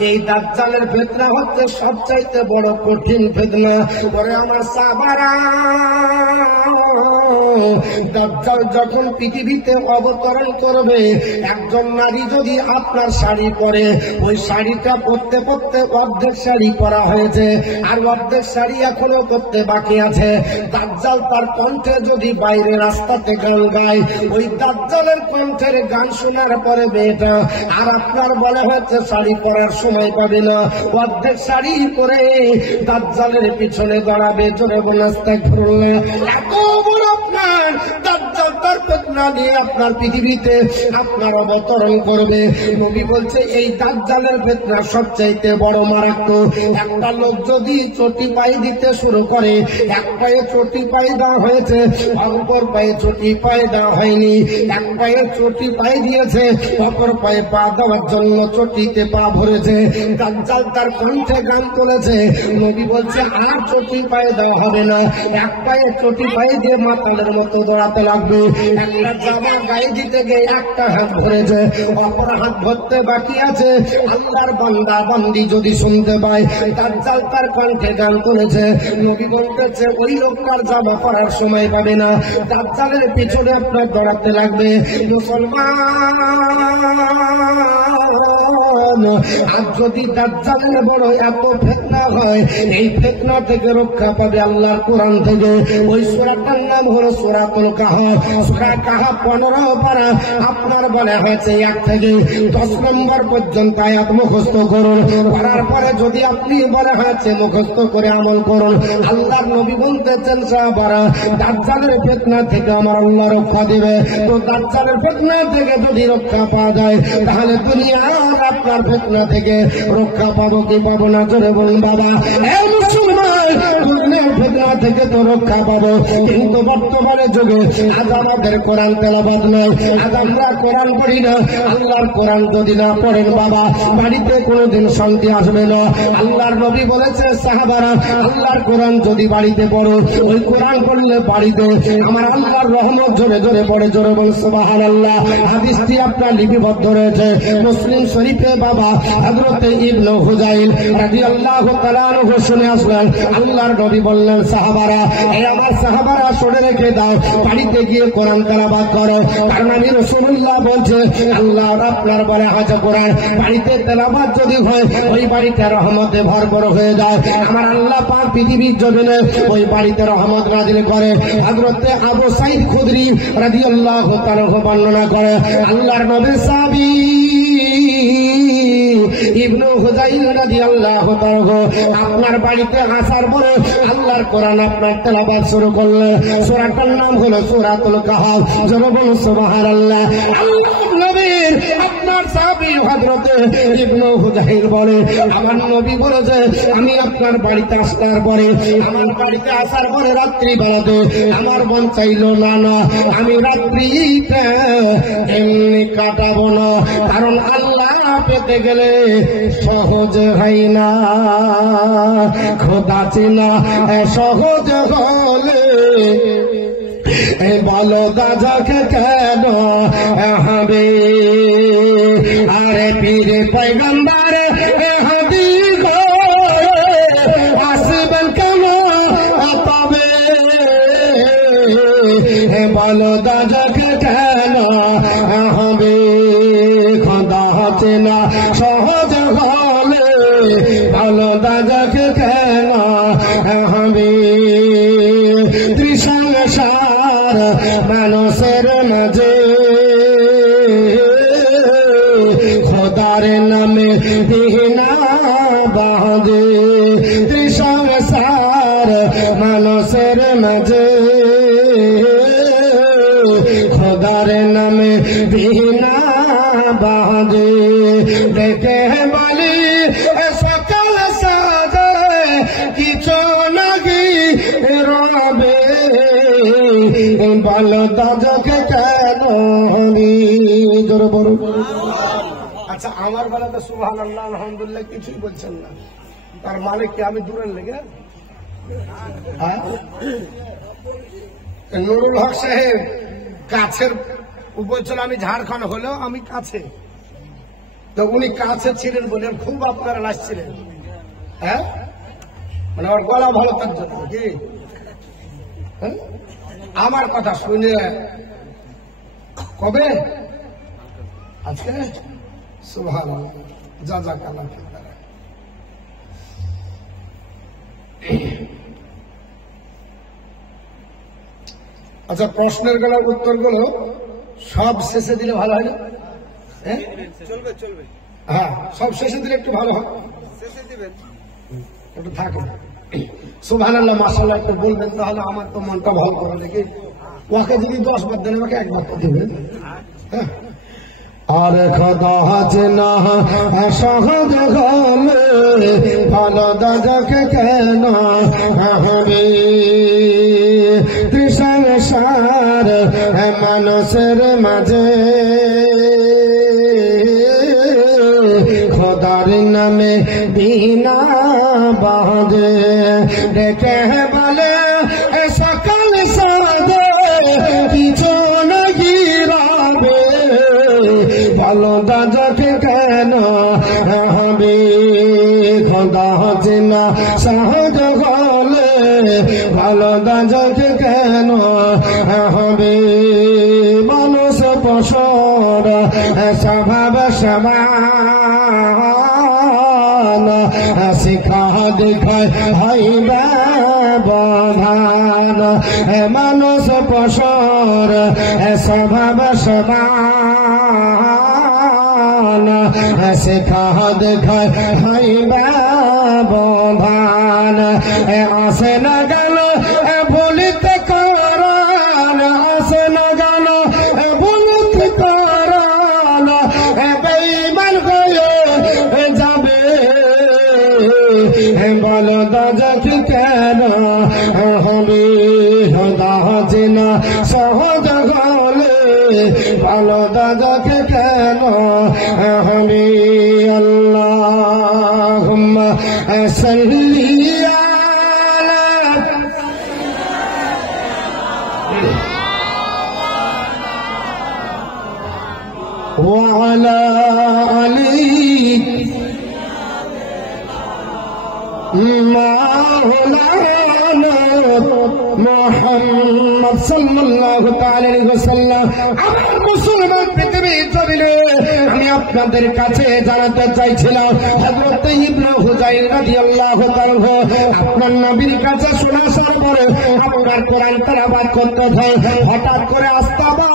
এই দাজ্জালের ফিতনা হচ্ছে সবচাইতে বড় কঠিন ফিতনা। ওরে আমার সাহাবারা, দাজ্জাল যখন পৃথিবীতে অবতরণ করবে, একজন নারী যদি আপনার শাড়ি পরে, ওই শাড়িটা পরতে পরতে অর্ধেক শাড়ি পরা হয়েছে, আর অর্ধেক শাড়ি এখনো পরতে বাকি আছে। দাজ্জাল তার কণ্ঠে যদি বাইরে রাস্তাতে গান গায়, ওই দাজ্জালের কণ্ঠের গান শোনার পরে মেয়েটা আর আপনার বলা হয়েছে শাড়ি পরার সময় পাবে না, অর্ধেক শাড়ি পরে দাজ্জালের পিছনে দাঁড়াবে। জোরে বলে আস্তাগফিরুল্লাহ। এত বড় আপনার দাজ্জাল তার ফিতনা নিয়ে আপনার পৃথিবীতে আপনার অবতরণ করবে। নবী বলছে এই দাজ্জালের ফিতনা সবচাইতে বড় মারাত্মক। একটা লোক যদি চটি পায়ে দিতে শুরু করে, এক পায়ে চটি পায়ে দেওয়া হয়েছে, অপর পায়ে চটি পায়ে দেওয়া হয়নি। এক পায়ে চটি পায়ে দিয়েছে, অপর পায়ে পা দেওয়ার জন্য চটিতে পা ভরেছে। দাজ্জাল তার কণ্ঠে গান তুলেছে। নবী বলছে আর চটি পায়ে দেওয়া হবে না, এক পায়ে চটি পায়ে দিয়ে মাতালের মতো দৌড়াতে লাগবে। একটা জামা গায়ে দিতে গিয়ে একটা হাত ধরেছে, অপর হাত ধরতে বাকি আছে। আল্লাহর বান্দা বান্দি যদি শুনতে পায় দাজ্জাল তার কণ্ঠে গান তুলেছে, নবী বলতেছে ওই লোকটার জামা পরার সময় পাবে না, দাজ্জালের পিছনে আপনার দৌড়াতে লাগবে। মুসলমান, আর যদি দাজ্জালের বড় এত ফিতনা হয়, এই ফিতনা থেকে রক্ষা পাবে আল্লাহর কোরআন থেকে। ওই সূরাটার নাম হলো সূরাতুল কাহফ। সূরা কাহফ 15 পারা, আপনার বলা হয়েছে 1 থেকে 10 নম্বর পর্যন্ত আয়াত মুখস্থ করুন। করার পরে যদি আপনি বলা হয়েছে মুখস্থ করে আমল করুন, আল্লাহর নবী বলতেছেন সাহাবারা, দাজ্জালের ফিতনা থেকে আমার আল্লাহ রক্ষা দিবে। তো দাজ্জালের ফিতনা থেকে যদি রক্ষা পাওয়া যায়, তাহলে দুনিয়ার আপনার ফিতনা থেকে রক্ষা পাবো কি পাবো না? জোরে বলুন বাবা। এই মুসলমান, দুনিয়ার ফিতনা থেকে তো রক্ষা পাবো, কিন্তু বর্তমানে যুগে আজ আমাদের কোরআন তেলাওয়াত নাই, আজ আমরা কোরআন পড়ি না। আল্লাহর কোরআন যদি না পড়েন বাবা, বাড়িতে কোনোদিন শান্তি আসবে না। আল্লাহর নবী বলেছে সাহাবারা, আল্লাহর কোরআন যদি বাড়িতে পড়ো, ওই কোরআন পড়লে বাড়িতে আমার আল্লাহর রহমত জোরে জোরে পড়ে। জোরে বল সুবহানাল্লাহ। হাদিসটি আপনার লিপিবদ্ধ রয়েছে মুসলিম শরীফে। বাবা হযরতে ইবনে হুযাইল রাদিয়াল্লাহু তাআলা আনহু শুনে আসলেন, আল্লাহর নবী বললেন সাহাবারা, এই আমার সাহাবারা শুনে রেখে দাও, বাড়িতে গিয়ে কোরআন তেলাওয়াত করো। কারণ আমি রাসূলুল্লাহ বলছে, আল্লাহ আপনার বলে আছে কোরআন বাড়িতে তেলাওয়াত যদি হয়, ওই বাড়িতে রহমতে ভরপুর হয়ে যায়। আমার আল্লাহ পাক পৃথিবীর জমিনে ওই বাড়িতে রহমত নাযিল করে। হযরতে আবু সাঈদ খুদরি রাদিয়াল্লাহু তাআলা বর্ণনা করে, আল্লাহর নবীর সাহাবী ইবনে হুযাইল রাদিয়াল্লাহু তাআলা আপনার বাড়িতে আসার পরে আল্লাহর কোরআন আপনার তেলাওয়াত শুরু করলেন। সূরাটার নাম হলো সূরাতুল কাহফ। জোরে বলুন সুবহানাল্লাহ। আল্লাহর নবীর আপনার সাহাবী হযরতে ইবনে হুযাইল বলে, আমার নবী বলেছে আমি আপনার বাড়িতে আসার পরে, আমার বাড়িতে আসার পরে রাত্রি বেলাতে আমার মন চাইলো না আমি রাত্রিতে এমনি কাটাবো না, কারণ আল্লাহ পেতে গেলে সহজ হয় না, খোদা চেনা সহজ হলে বলো দাদাকে কেন হবে। আরে পীরে পয়গম্বর হাদিস আসবেন কেন তবে, বলো দাদাকে কেন হবে, খোদা চেনা সহজ হলে ভালো সাজে দেখে বলি সকাল সাজে কিছু নাকি রবে বলো দাদাকে কেন হলি জোরে বলো। আচ্ছা আমার বেলা তো সুবহানাল্লাহ আলহামদুলিল্লাহ কিছুই বলছেন না, তার মানে কি আমি দূরের লেগে? নুরুল হক সাহেব কাছের উপর, আমি ঝাড়খণ্ড হলেও আমি কাছে, তো উনি কাছে ছিলেন বলে খুব আপনারা নাচছিলেন। হ্যাঁ মানে ওর গলা ভালো তার জন্য কি আমার কথা শুনে কবে আজকে সুবহানাল্লাহ জাযাকাল্লাহ। আচ্ছা প্রশ্নের গুলো উত্তর গুলো সব শেষে দিলে ভালো হয় না? চলবে চলবে, হ্যাঁ সব শেষে দিলে একটু ভালো হয়, শেষে দিবেন একটু থাকে। সুবহানাল্লাহ মাশাআল্লাহ একটু বলবেন, তাহলে আমার তো মনটা ভালো করে দেখি। ওকে যদি 10 বার দেন আমাকে একবার তো দেবেন। আর খোদা না সহজ হলে ভালো দাদাকে কেন হবে সংসার মানুষের মাঝে খোদার নামে বিনা বাজে ডেকে বলে সকাল সাজে কিছু নাকি রবে ভালো দাদাকে কেন হবে খোদা না সহজ হলে ভালো দাদাকে কেন হবে মানুষ পশুর স্বভাব সমান শিখা দেখায় হইবে বধান মানুষ পশুর স্বভাব সমান শিখা দেখায় হইবে বধান আসে না গেল বলিতে কারণ আসে না গেল বলিতে কারণ বেঈমান হয়ে যাবে বল দাদাকে কেন হবে দাজিনা সহজ হলে ভালো দাদাকে কেন হবে আল্লাহুম্মা সাল্লি وعلى آله مولانا محمد صلى الله عليه وسلم। আমার মুসলমান পৃথিবীর জমিনে আমি আপনাদের কাছে জানাতে চাইছিলাম হযরত ইবনে হুযাইর রাদিয়াল্লাহু তাআলা আপনার নবীর কাছে শোনা আসার পরে আপনার কোরআন তেলাওয়াত করতে হয়, হঠাৎ করে আস্তাবল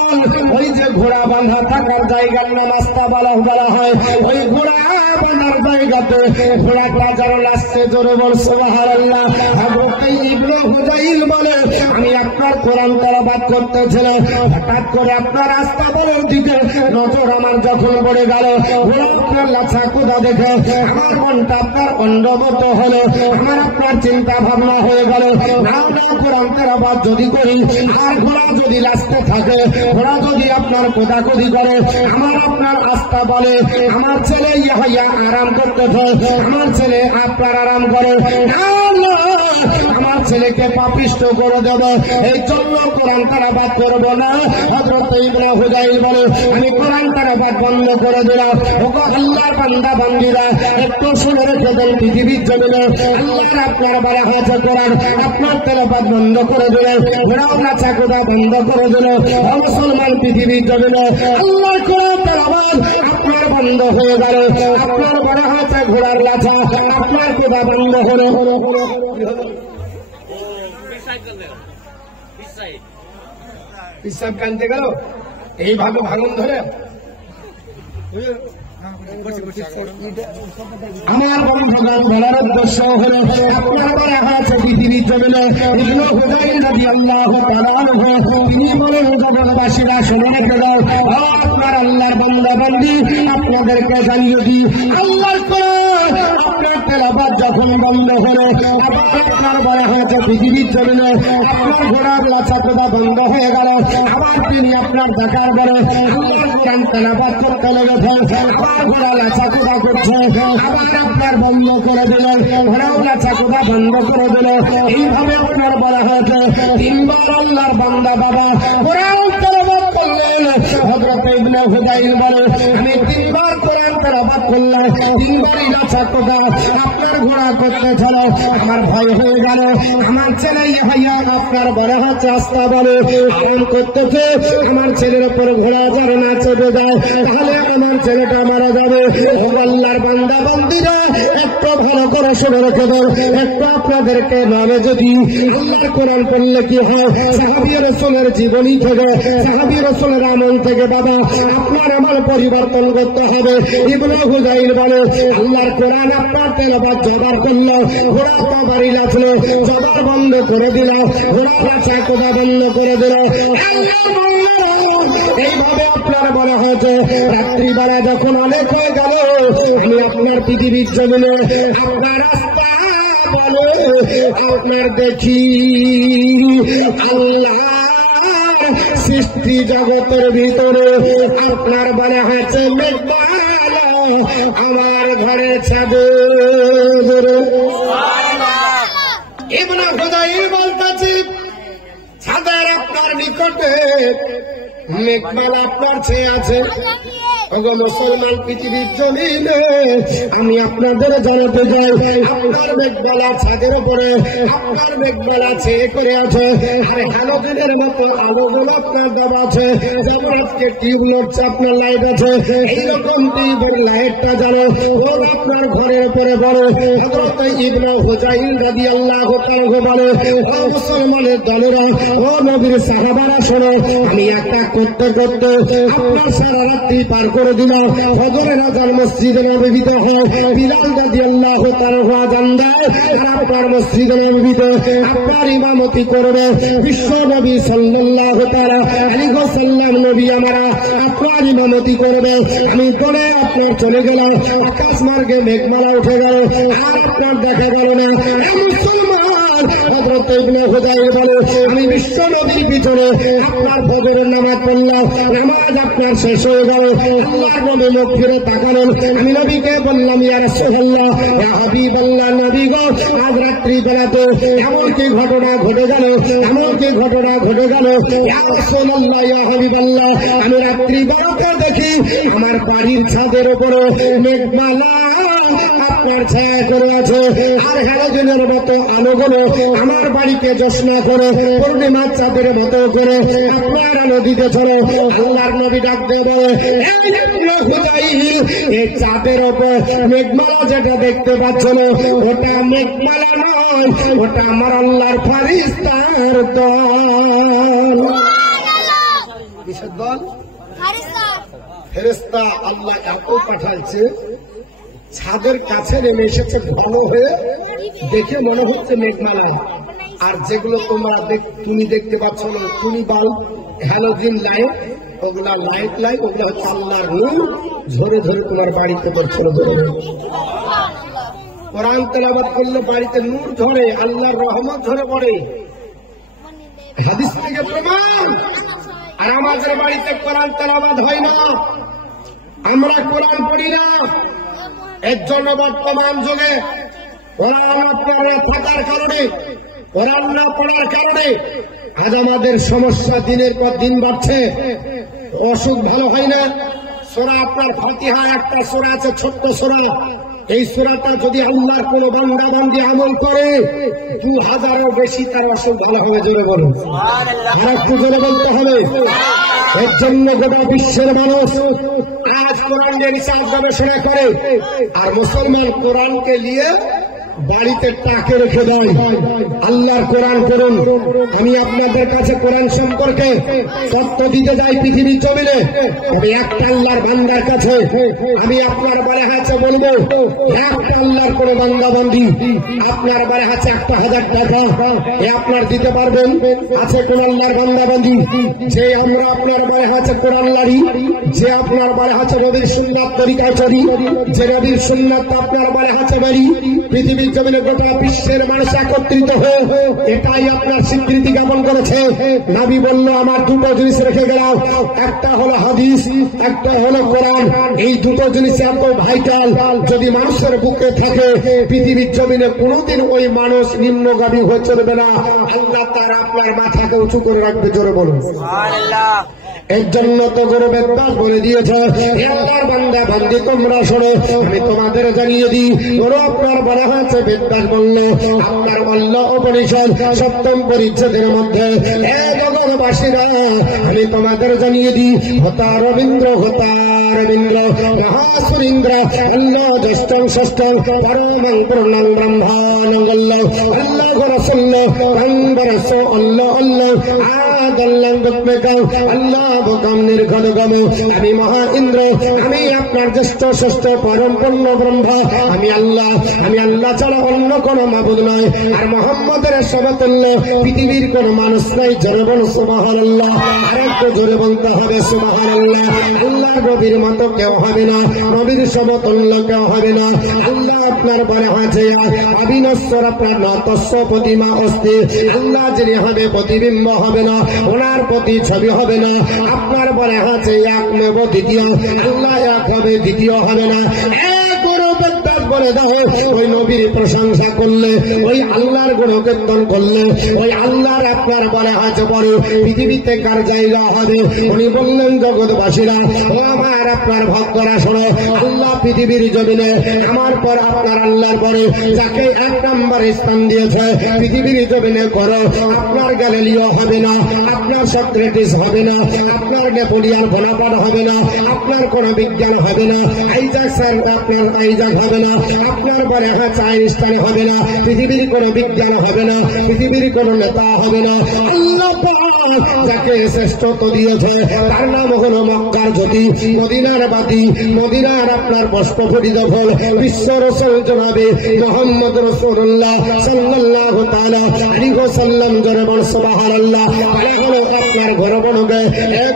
ওই যে ঘোড়া বাঁধা থাকার জায়গার নাম আস্তাবল বলা হয়, ওই ঘোড়া বাঁধার জায়গাতে ঘোড়াটা যেন লাস্টে জোরে বল সুবহানাল্লাহ। হযরত ইবনে হুযাইর বলে আমি আপনার কোরআন তেলাওয়াত করতেছিলাম, হঠাৎ করে আপনার আস্তাবলের দিকে নজর আমার যখন পড়ে গেল, ঘোড়া আপনার লাছা কোদা দেখে আমার মনটা আপনার অন্ডবত হলো, আমার আপনার চিন্তা ভাবনা হয়ে গেল না না কোরআন তেলাওয়াত যদি করি আর ঘোড়া যদি লাস্টে থাকে, ঘোড়া যদি আপনার কোদাকুদি করে, আমার আপনার আস্থা বলে আমার ছেলে ইয়াহইয়া আরাম করতেছে, আমার ছেলে আপনার আরাম করে আমার ছেলেকে পাপিষ্ট করে দেব, এই জন্য কোরআন তেলাওয়াত করব না। হযরত ইবনে হুযাইর বলে আমি কোরআন তেলাওয়াত বন্ধ করে দিলাম। ওগো আল্লাহর বান্দা বান্দীরা একটু শুনে রেখে দেন, পৃথিবীর জমিনে আল্লাহর আপনার বলা হয়েছে কোরআন আপনার তেলাওয়াত বন্ধ করে দিলেন, ঘোড়াও নাচা কোদা বন্ধ করে দিল। মুসলমান পৃথিবীর জমিনে আল্লাহর কোরআন তেলাওয়াত আপনার বন্ধ হয়ে গেল, আপনার বলা হয়েছে ঘোড়ার লাছা আপনার কোদা বন্ধ হলো। পিসাব কানতে গেল এইভাবে ভাঙন ধরে আমার বলার উদ্দেশ্য হল আপনারা আছে পৃথিবীর জমিনে ইবনে হুযাইল রাদিয়াল্লাহু তাআলা তিনি বলেন জগৎবাসীরা শুনে রেখে দাও, আপনার আল্লাহর বান্দা বান্দি আপনাদেরকে জানিয়ে দিই, আল্লাহর কোরআন আপনার তেলাওয়াত যখন বন্ধ হলো আবার আপনার বলা হয়েছে পৃথিবীর জমিনে আপনার ঘোড়ার লাচাকোদা বন্ধ হয়ে গেল, আবার তিনি আপনার দেখার পরে আল্লাহর কোরআন তেলাওয়াত করতে লেগেছে, আবার ঘোড়া লাচাকোদা করছে, আবার আপনার বন্ধ করে দিল, ঘোড়াও লাচাকোদা বন্ধ করে দিল। এইভাবে আপনার বলা হয়েছে তিনবার আল্লাহর বান্দা বাবা কোরআন তেলাওয়াত করলেন। হযরত ইবনে হুযাইল বলে আমি তিনবার কোরআন তেলাওয়াত করলাম, তিনবারই লাচাকোদা আপনার ঘোড়া করতে ছিল, আমার ভয় হয়ে গেল, আমার ছেলে ভাইয়া আপনার বড় হচ্ছে আস্তা বলে আরাম করতেছে, আমার ছেলের উপর ঘোড়া যেন না চেপে যায়, তাহলে আমার ছেলেটা মারা যাবে। আল্লাহর বান্দা বান্দিরা একটু ভালো করে শুনে রেখে দেন, একটু আপনাদেরকে নামে যদি আল্লাহর কোরআন পড়লে কি হয়, সাহাবী রাসূলের জীবনী থেকে সাহাবী রাসূলের আমল থেকে বাবা আপনার আমল পরিবর্তন করতে হবে। ইবনে হুযাইল বলে আল্লাহর কোরআন আপনার তেলাওয়াত জবার করলো, ঘোড়া তো বাড়ি লাগলো, জবার বন্ধ করে দিল, ঘোড়া লাচা কোদা বন্ধ করে দিল। এইভাবে আপনার বলা হয়েছে রাত্রিবেলা যখন অনেক হয়ে গেল আমি আপনার পৃথিবীর জমিনে আপনার রাস্তা বলে আপনার দেখি আল্লাহ সৃষ্টি জগতের ভিতরে আপনার বলা হয়েছে মেঘমালা আমার ঘরে ছাদে। ইবনে হুযাইল বলতেছি ছাদের আপনার নিকটে মেঘমালা আপনার চেয়ে আছে। মুসলমান পৃথিবীর জমিনে আমি আপনাদের জানাতে যাই আপনার মেঘমালা ছাদের উপরে আপনার মেঘমালা চেয়ে করে আছে, আর হ্যালোজেনের মতো আলোগুলো আপনার দেওয়া আছে, যেমন আজকে টিউব লড়ছে আপনার লাইট আছে, এইরকম টিউবের লাইটটা জানো ওর আপনার ঘরের উপরে বড়। হযরত ইবনে হুযাইল রাদিয়াল্লাহু তাআলা বলে ও মুসলমানের দলেরা, ও নবীর সাহাবারা শোনো, আমি একটা করতে করতে আপনার সারা রাত্রি পার করে দিল। ফজরের আযান মসজিদে নববীতে হয়, বিলাল রাদিয়াল্লাহু তাআলা আযান দেয়, আপনার মসজিদে নববীতে আপনার ইমামতি করবে বিশ্ব নবী সাল্লাল্লাহু তাআলা আলাইহি ওয়াসাল্লাম নবী আমারা আপনার ইমামতি করবে। আমি বলে আপনার চলে গেল, আকাশ মার্গে মেঘমালা উঠে গেল, আর আপনার দেখা গেল না। হযরত ইবনে হুযাইল বলে আমি বিশ্ব নবীর পিছনে আপনার ফজরের নামাজ পড়লাম, নামাজ আপনার শেষ হয়ে গেল, আল্লাহর নবী মুখ ফিরে তাকালেন, আমি নবীকে বললাম ইয়া রাসূলুল্লাহ ইয়া হাবিবাল্লাহ, নবী গো আজ রাত্রি বেলাতে এমন কি ঘটনা ঘটে গেল, এমন কি ঘটনা ঘটে গেল ইয়া রাসূলুল্লাহ ইয়া হাবিবাল্লাহ, আমি রাত্রি বেলাতে দেখি আমার বাড়ির ছাদের উপরে মেঘমালা আপনার ছায়া করে আছে, আর হ্যালোজেনের মতো আলোগুলো আমার বাড়িকে জ্যোৎস্না করে পূর্ণিমার চাঁদের মতো করে আপনার আলো দিতে চলো। আল্লাহর নবী ডাক দিয়ে বলে এই চাঁদের ওপর মেঘমালা যেটা দেখতে পাচ্ছ না ওটা মেঘমালা নয়, ওটা আমার আল্লাহর ফারিস্তার দল। কিসের দল? ফেরেশতা। আল্লাহ এত পাঠাইছে ছাদের কাছে নেমে এসেছে ঘন হয়ে, দেখে মনে হচ্ছে মেঘমালা, আর যেগুলো তুমি দেখতে পাচ্ছ না তুমি বাল্ব হ্যালোজিন লাইট, ওগুলা লাইট লাইট ওগুলো হচ্ছে আল্লাহর নূর, ঝরে ঝরে তোমার বাড়িতে দর্শন করে। কোরআন তেলাওয়াত করলে বাড়িতে নূর ঝরে, আল্লাহর রহমত ঝরে পড়ে, হাদিস থেকে প্রমাণ। আর আমাদের বাড়িতে কোরআন তেলাওয়াত হয় না, আমরা কোরআন পড়ি না। এর জন্য বর্তমান যুগে কোরআন আপনারা থাকার কারণে, কোরআন না পড়ার কারণে আজ আমাদের সমস্যা দিনের পর দিন বাড়ছে, অসুখ ভালো হয় না। সূরা আপনার ফাতিহা একটা সূরা আছে, ছোট্ট সূরা, এই সূরাটা যদি আল্লাহর কোন বান্দা বান্দি আমল করে 2000-এরও বেশি তার অসুখ ভালো হবে। জোরে বলুন, আর একটু জোরে বলতে হবে। এর জন্য গোটা বিশ্বের মানুষ আজ কোরআন নিয়ে রিসার্চ গবেষণা করে, আর মুসলমান কোরআনকে নিয়ে বাড়িতে টাকে রেখে দেয়। আল্লাহর কোরআন করুন। আমি আপনাদের কাছে কোরআন সম্পর্কে তথ্য দিতে যাই পৃথিবীর জমিনে। তবে একটা আল্লাহর বান্দার কাছে আমি আপনার বারে হাতে বলবো, একটা আল্লাহর কোন বান্দা বান্দি আপনার বারে হাতে 1,000 টাকা আপনার দিতে পারবেন? আছে কোন আল্লাহর বান্দা বান্দি যে আমরা আপনার বারে হাতে কোরআন লাড়ি, যে আপনার বারে হাতে নবীর সুন্নাত তরিকা চলি, যে নবীর সুন্নাত আপনার বারে হাতে বাড়ি? পৃথিবীর জমিনে গোটা বিশ্বের মানুষ একত্রিত হয়ে এটাই আপনার স্বীকৃতি জ্ঞাপন করেছে। নবী বলল আমার দুটো জিনিস রেখে গেলাম, একটা হলো হাদিস, একটা হলো কোরআন। এই দুটো জিনিস এত ভাইটাল, যদি মানুষের বুকে থাকে পৃথিবীর জমিনে কোনোদিন ওই মানুষ নিম্নগামী হয়ে চলবে না। আল্লাহ তারা আপনার মাথাকে উঁচু করে রাখবে। জোরে বলুন সুবহানাল্লাহ। এর জন্য তো গৌরবের দাস বলে দিয়েছে, আল্লাহর বান্দা বান্দি তোমরা শোনো, আমি তোমাদের জানিয়ে দিই। ওরা আপনার বলা হয়েছে বেদাস বলল আপনার আল্লাহ উপনিষদ 7ম পরিচ্ছেদের মধ্যে, জগৎবাসীরা আমি তোমাদের জানিয়ে দিই, হতা রবীন্দ্র মহাসুরেন্দ্র আল্লাহ জ্যেষ্ঠং ষষ্ঠং পরমং পূর্ণং ব্রহ্মাণং আল্লাহ রসুল্লাহ রংবরস আল্লাহ আল্লাহ আদাল্লাহ গতমেকাও আল্লাহ বকাম নির্ঘনগম। আমি মহা ইন্দ্র, আমি আপনার জ্যেষ্ঠ ষষ্ঠ পরম পূর্ণ ব্রহ্মা। আমি আল্লাহ ছাড়া অন্য কোন মাবুদ নয়। আর মোহাম্মদের সমতুল্য পৃথিবীর কোন মানুষ নাই। জোরে বল সুবহানাল্লাহ। আর একটু জোরে বলতে হবে সুবহানাল্লাহ। আল্লাহ নবীর মতো কেউ হবে না, নবীর সমতুল্য কেউ হবে না। আল্লাহ আপনার বলে আছে অবিনশ্বর আপনার নতস্য প্রতিমা অস্তি। আল্লাহ যিনি হবে প্রতিবিম্ব হবে না, ওনার প্রতি ছবি হবে না। আপনার বলে আছে এক নেব দ্বিতীয়, আল্লাহ এক হবে দ্বিতীয় হবে না। বলে দাও ওই নবীর প্রশংসা করলে, ওই আল্লাহর গুণকীর্তন করলে, ওই আল্লাহর আপনার বলে আছে বড় পৃথিবীতে কার জায়গা হবে? উনি বললেন জগৎবাসীরা ও আমার আপনার ভক্তরা শোনো, আল্লাহ পৃথিবীর জমিনে আমার পর আপনার আল্লাহর পরে যাকে 1 নম্বর স্থান দিয়েছে পৃথিবীর জমিনে করো। আপনার গ্যালিলিও হবে না, আপনার সক্রেটিস হবে না, আপনার নেপোলিয়ান বোনাপার্ট হবে না, আপনার কোন বিজ্ঞান হবে না, আপনার আইজাক হবে না, আপনার বলে আইনস্টাইন হবে না, পৃথিবীর কোন বিজ্ঞান হবে না, পৃথিবীর কোন নেতা হবে না। আল্লাহ যাকে শ্রেষ্ঠত্ব দিয়েছে তার নাম হল মক্কার জ্যোতি, মদিনার বাতি, মদিনার আপনার পুষ্পফুটিত ফল, বিশ্ব রাসূল জনাবে মুহাম্মদ রাসূলুল্লাহ সাল্লাল্লাহু তাআলা আলাইহি ওয়াসাল্লাম। জোরে বল সুবহানাল্লাহ। আপনার গর্বণকে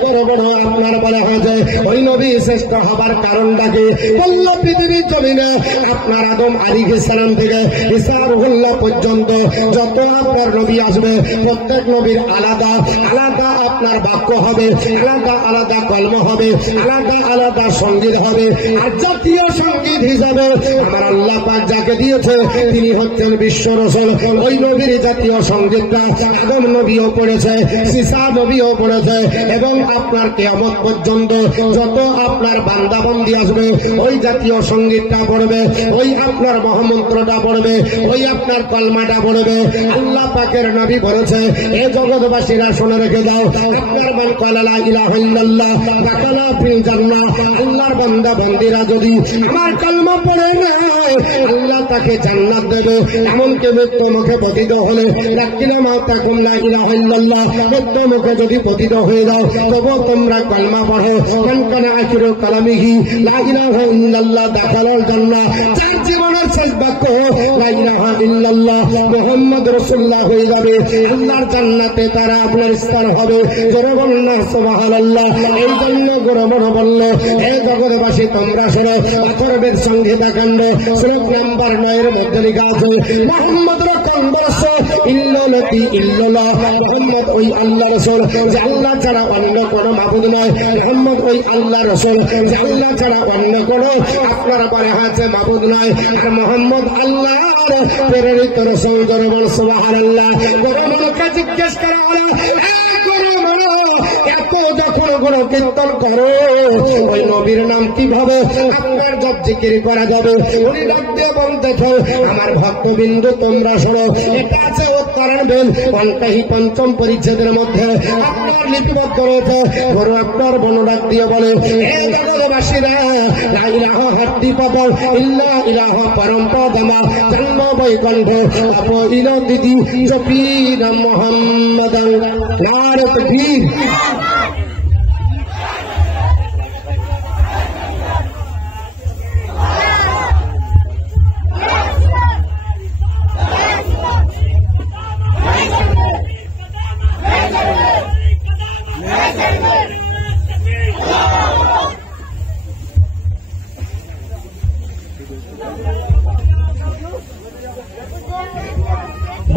গর্বণ আপনার বলা হয় ওই নবী শ্রেষ্ঠ হবার কারণটাকে বলল পৃথিবীর জমিনে আপনার আদম আলাইহিস সালাম থেকে ঈসা রুহুল্লাহ পর্যন্ত যত আপনার নবী আসবে প্রত্যেক নবীর আলাদা আলাদা আপনার বাক্য হবে, আলাদা আলাদা কলম হবে, আলাদা আলাদা সঙ্গীত হবে। আর জাতীয় সঙ্গীত হিসাবে আমার আল্লাহ পাক যাকে দিয়েছে তিনি হচ্ছেন বিশ্ব রাসূল। ওই নবীর জাতীয় সঙ্গীতটা আদম নবীও পড়েছে, ঈসা নবীও পড়েছে, এবং আপনার কিয়ামত পর্যন্ত যত আপনার বান্দা বান্দি আসবে ওই জাতীয় সঙ্গীতটা পড়বে, ওই আপনার মহামন্ত্রটা পড়বে, ওই আপনার কলমাটা পড়বে। আল্লাহ পাকের নবী বলেছে এ জগৎবাসীরা শুনে রেখে দাও, আপনার মান ক্বালা লা ইলাহা ইল্লাল্লাহ দাখালা ফিল জান্নাহ। আল্লাহর বান্দা বান্দীরা যদি আমার কলমা পড়ে না আল্লাহ তাকে জান্নাত দেবে। এমনকি মৃত্যু মুখে পতিত হলে রাকিনা মাতাকুম লা ইলাহা ইল্লাল্লাহ, মৃত্যু মুখে যদি পতিত হয়ে যাও তবু তোমরা কলমা পড়ো। মান কানা আখিরু কালামিহি লা ইলাহা ইল্লাল্লাহ দাখালাল জান্নাহ। যার জীবনের শেষ বাক্য লা ইলাহা ইল্লাল্লাহ মুহাম্মদ রাসূলুল্লাহ হয়ে যাবে, আল্লাহর জান্নাতে তারা আপনার স্থান হবে। জোরে বলুন না সুবহানাল্লাহ। এই জন্য গৌরবণ বলল হে জগৎবাসী তোমরা শোনো, অথর্বের সংহিতা কাণ্ড শ্লোক নাম্বার 9 এর মধ্যে লেখা আছে মুহাম্মদ ইল্লাল্লাহ। মুহাম্মদ ওই আল্লাহ রাসূল যে আল্লাহ ছাড়া অন্য কোনো মাবুদ নয়। মুহাম্মদ ওই আল্লাহ রাসূল যে আল্লাহ ছাড়া অন্য কোনো আপনার পরে আছে মাবুদ নয়। আর মুহাম্মদ আল্লাহর প্রেরিত রাসূল। জোরে বল সুবহানাল্লাহ। গৌরবণকে জিজ্ঞেস করা হলো এত যখন গুণ কীর্তন করো ওই নবীর নাম কিভাবে আপনার জপ জিকির করা যাবে? উনি ডাক দিয়ে বলতেছে আমার ভক্তবিন্দু তোমরা শোনো, এটা আছে উত্তরণ বেল ৫ম পরিচ্ছেদের মধ্যে আপনার লিপিবদ্ধ রয়েছে। বড় আপনার বর্ণনা দিয়ে বলে হে জগৎবাসীরা লা ইলাহ হাত্তি পাব ইল্লা ইলাহ পরম্পদমা জন্ম বৈকুণ্ঠ আপইল দিদি জপির মোহাম্মদং নারে তাকবীর।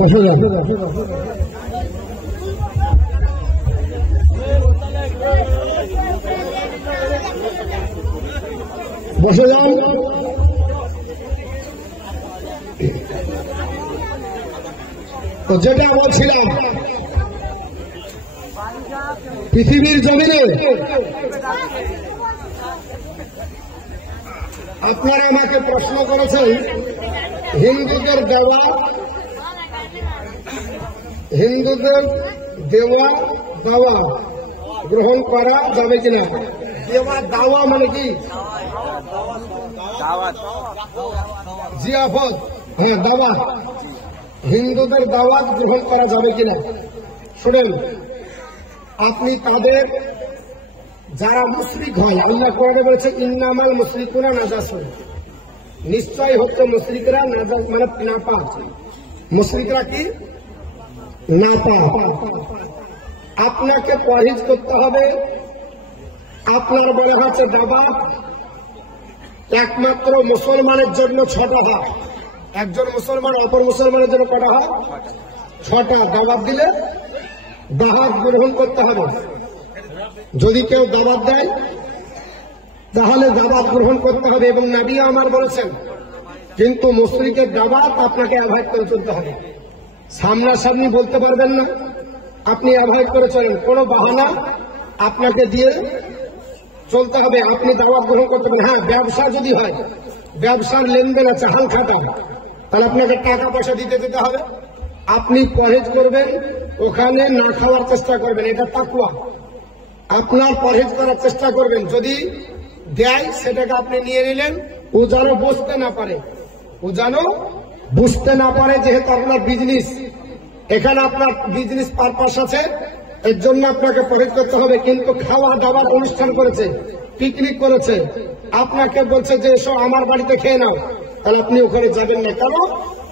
বসে যান, বসে যান। তো যেটা বলছিলাম, পৃথিবীর জমিনে আপনারা আমাকে প্রশ্ন করেছেন হিন্দুদের দেওয়া দাওয়া গ্রহণ করা যাবে কিনা। দেওয়া দাওয়া মানে কি? জিয়াফত, হ্যাঁ দাওয়াত। হিন্দুদের দাওয়াত গ্রহণ করা যাবে কিনা শুনেন। আপনি তাদের যারা মুশরিক হয়, আল্লাহ কোরআনে বলেছে ইন্নামাল মুশরিকুনা নাজাসুন, নিশ্চয় হচ্ছে মুশরিকরা নাজাস মানে নাপাক। মুশরিকরা কি? নাপাক। আপনাকে পরহেজ করতে হবে। আপনার বলা হচ্ছে দাওয়াত একমাত্র মুসলমানের জন্য 6টা হয়। একজন মুসলমান অপর মুসলমানের জন্য কটা হয়? 6টা। দাওয়াত দিলে দাওয়াত গ্রহণ করতে হবে। যদি কেউ দাওয়াত দেয় তাহলে দাওয়াত গ্রহণ করতে হবে। এবং নবী আমার বলেছেন, কিন্তু মুশরিকের দাওয়াত আপনাকে অ্যাভয়েড করে চলতে হবে। সামনাসামনি বলতে পারবেন না, আপনি অ্যাভয়েড করে চলেন। কোনো বাহানা আপনাকে দিয়ে চলতে হবে, আপনি দাওয়াত গ্রহণ করতে পারেন। হ্যাঁ, ব্যবসা যদি হয়, ব্যবসার লেনদেন আছে, হাল খাতা, তাহলে আপনাকে টাকা পয়সা দিতে হবে। আপনি পরহেজ করবেন, ওখানে না খাওয়ার চেষ্টা করবেন, এটা তাকওয়া। আপনার পরহেজ করার চেষ্টা করবেন। যদি দেয় সেটাকে আপনি নিয়ে নিলেন, ও যেন বুঝতে না পারে, যেহেতু আপনার বিজনেস, এখানে আপনার বিজনেস পারপাস আছে, এর জন্য আপনাকে পরহেজ করতে হবে। কিন্তু খাওয়া দাওয়ার অনুষ্ঠান করেছে, পিকনিক করেছে, আপনাকে বলছে যে এসো আমার বাড়িতে খেয়ে নাও, তাহলে আপনি ওখানে যাবেন না। কারণ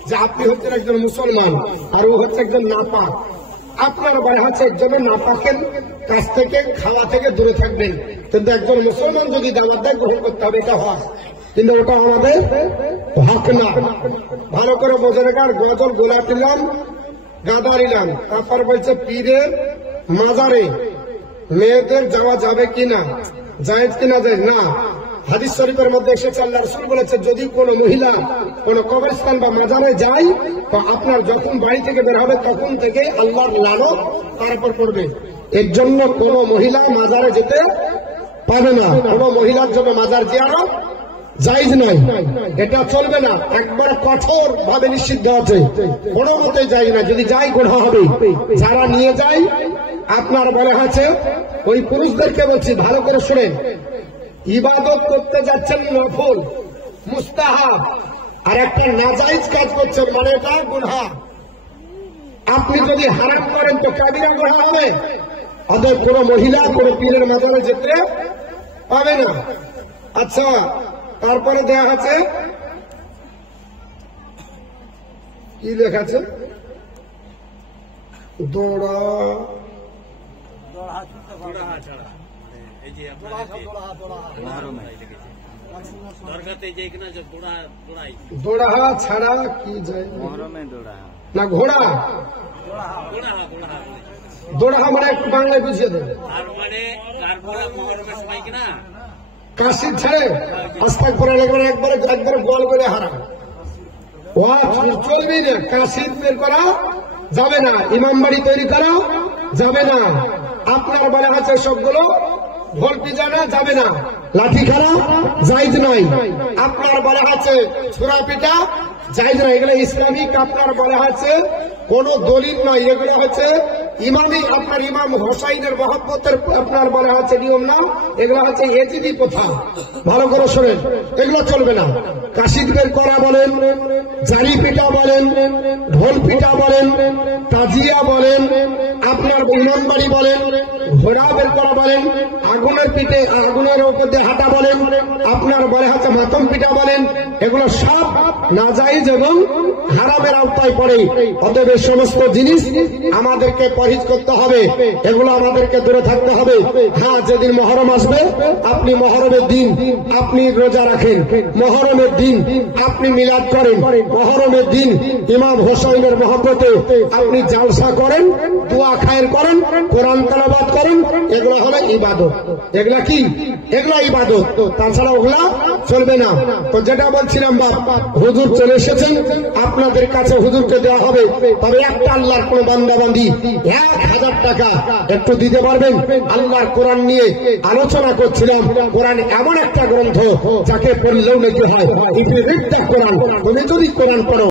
যে আপনি হচ্ছেন একজন মুসলমান আর ও হচ্ছে একজন নাপাক। আপনার বলা হচ্ছে একজন নাপাকের কাছ থেকে, খাওয়া থেকে দূরে থাকবেন। কিন্তু একজন মুসলমান যদি দাওয়াত দেয় গ্রহণ করতে হবে, এটা হয়। কিন্তু ওটা আমাদের হক না। ভালো করে বোঝে রাখার। গজল গোলা দিলাম, গাদা নিলাম, তারপর বলছে পীরের মাজারে মেয়েদের যাওয়া যাবে কিনা, জায়েজ কিনা যায় না। হাদিস শরীফের মধ্যে এসেছে, আল্লাহ রাসূল বলেছে, যদি কোনো মহিলা কোনো কবরস্থান বা মাজারে যায়, তো আপনার যখন বাড়ি থেকে বের হবে তখন থেকে আল্লাহর লানত তার উপর পড়বে। এর জন্য কোনো মহিলা মাজারে যেতে পাবে না। কোনো মহিলার জন্য মাজার জিয়ারত জায়েজ নয়, এটা চলবে না। একবার কঠোর ভাবে নিষিদ্ধ আছে, কোনো মতে যায় না। যদি যাই গোনা হবে। যারা নিয়ে যায়, আপনার বলা হয়েছে, ওই পুরুষদেরকে বলছি ভালো করে শুনেন, ইবাদত করতে যাচ্ছেন নফল মুস্তাহাব, আর একটা নাজায়েজ কাজ করছেন, মানে এটা গুনাহ। আপনি যদি হারাম করেন তো কাবিরা গুনাহ হবে। অতএব কোনো মহিলা কোনো পীরের মাজারে যেতে পাবে না। আচ্ছা, তারপরে দেয়া আছে, কি লেখা আছে? দোড়া ছাড়া কি যায় না, ঘোড়া দোড়া মানে একটু বাংলায় বুঝিয়ে দেবে। কাশি ছেড়ে আস্তাক করে একবারে গোল করে হারাম, ও চলবেই না। কাশি বের করা যাবে না, ইমাম বাড়ি তৈরি করা যাবে না। আপনার বলা আছে সবগুলো ঢোল পিজানো যাবে না, লাঠি খেলা জায়েজ নয়। আপনার বলা আছে ছোড়া পিটা জায়েজ নয়। এগুলো ইসলামিক আপনার বলা আছে কোন দলিল নয়। এগুলো হচ্ছে ইমামই আপনার ইমাম হোসাইনের মহব্বতের আপনার বলা হচ্ছে নিয়ম নাম, এগুলো হচ্ছে এজিদি প্রথা। ভালো করে শোনেন, এগুলো চলবে না। কাশিদ বের করা বলেন, জারি পিঠা বলেন, ঢোল পিঠা বলেন, তাজিয়া বলেন, আপনার ইমামবাড়ি বলেন, ঘোড়া বের করা বলেন, আগুনের পিঠে আগুনের উপর দিয়ে হাঁটা বলেন, আপনার বলে হচ্ছে মাতম পিঠা বলেন, এগুলো সব নাজায়েজ এবং হারামের আওতায় পড়ে। অতএব এই সমস্ত জিনিস আমাদেরকে পরহেজ করতে হবে, এগুলো আমাদেরকে দূরে থাকতে হবে। হ্যাঁ, যেদিন মহরম আসবে, আপনি মহরমের দিন আপনি রোজা রাখেন, মহরমের দিন আপনি মিলাদ করেন, মহরমের দিন ইমাম হোসাইনের মহব্বতে আপনি জালসা করেন, দোয়া খায়ের করেন, কোরআন তেলাওয়াত করেন, এগুলো হলো ইবাদত। এগুলা কি? এগুলা ইবাদত। তাছাড়া ওগুলা চলবে না। তো যেটা বলছিলাম, বাপ হুজুর চলে এসেছেন, আপনাদের কাছে হুজুরকে দেওয়া হবে, তবে একটা আল্লাহর কোন বান্দাবান্দি 1000 টাকা একটু দিতে পারবেন? আল্লাহর কোরআন নিয়ে আলোচনা করছিলাম। কোরআন এমন একটা গ্রন্থ যাকে পড়লেও নিতে হয়। কোরআন, তুমি যদি কোরআন পড়ো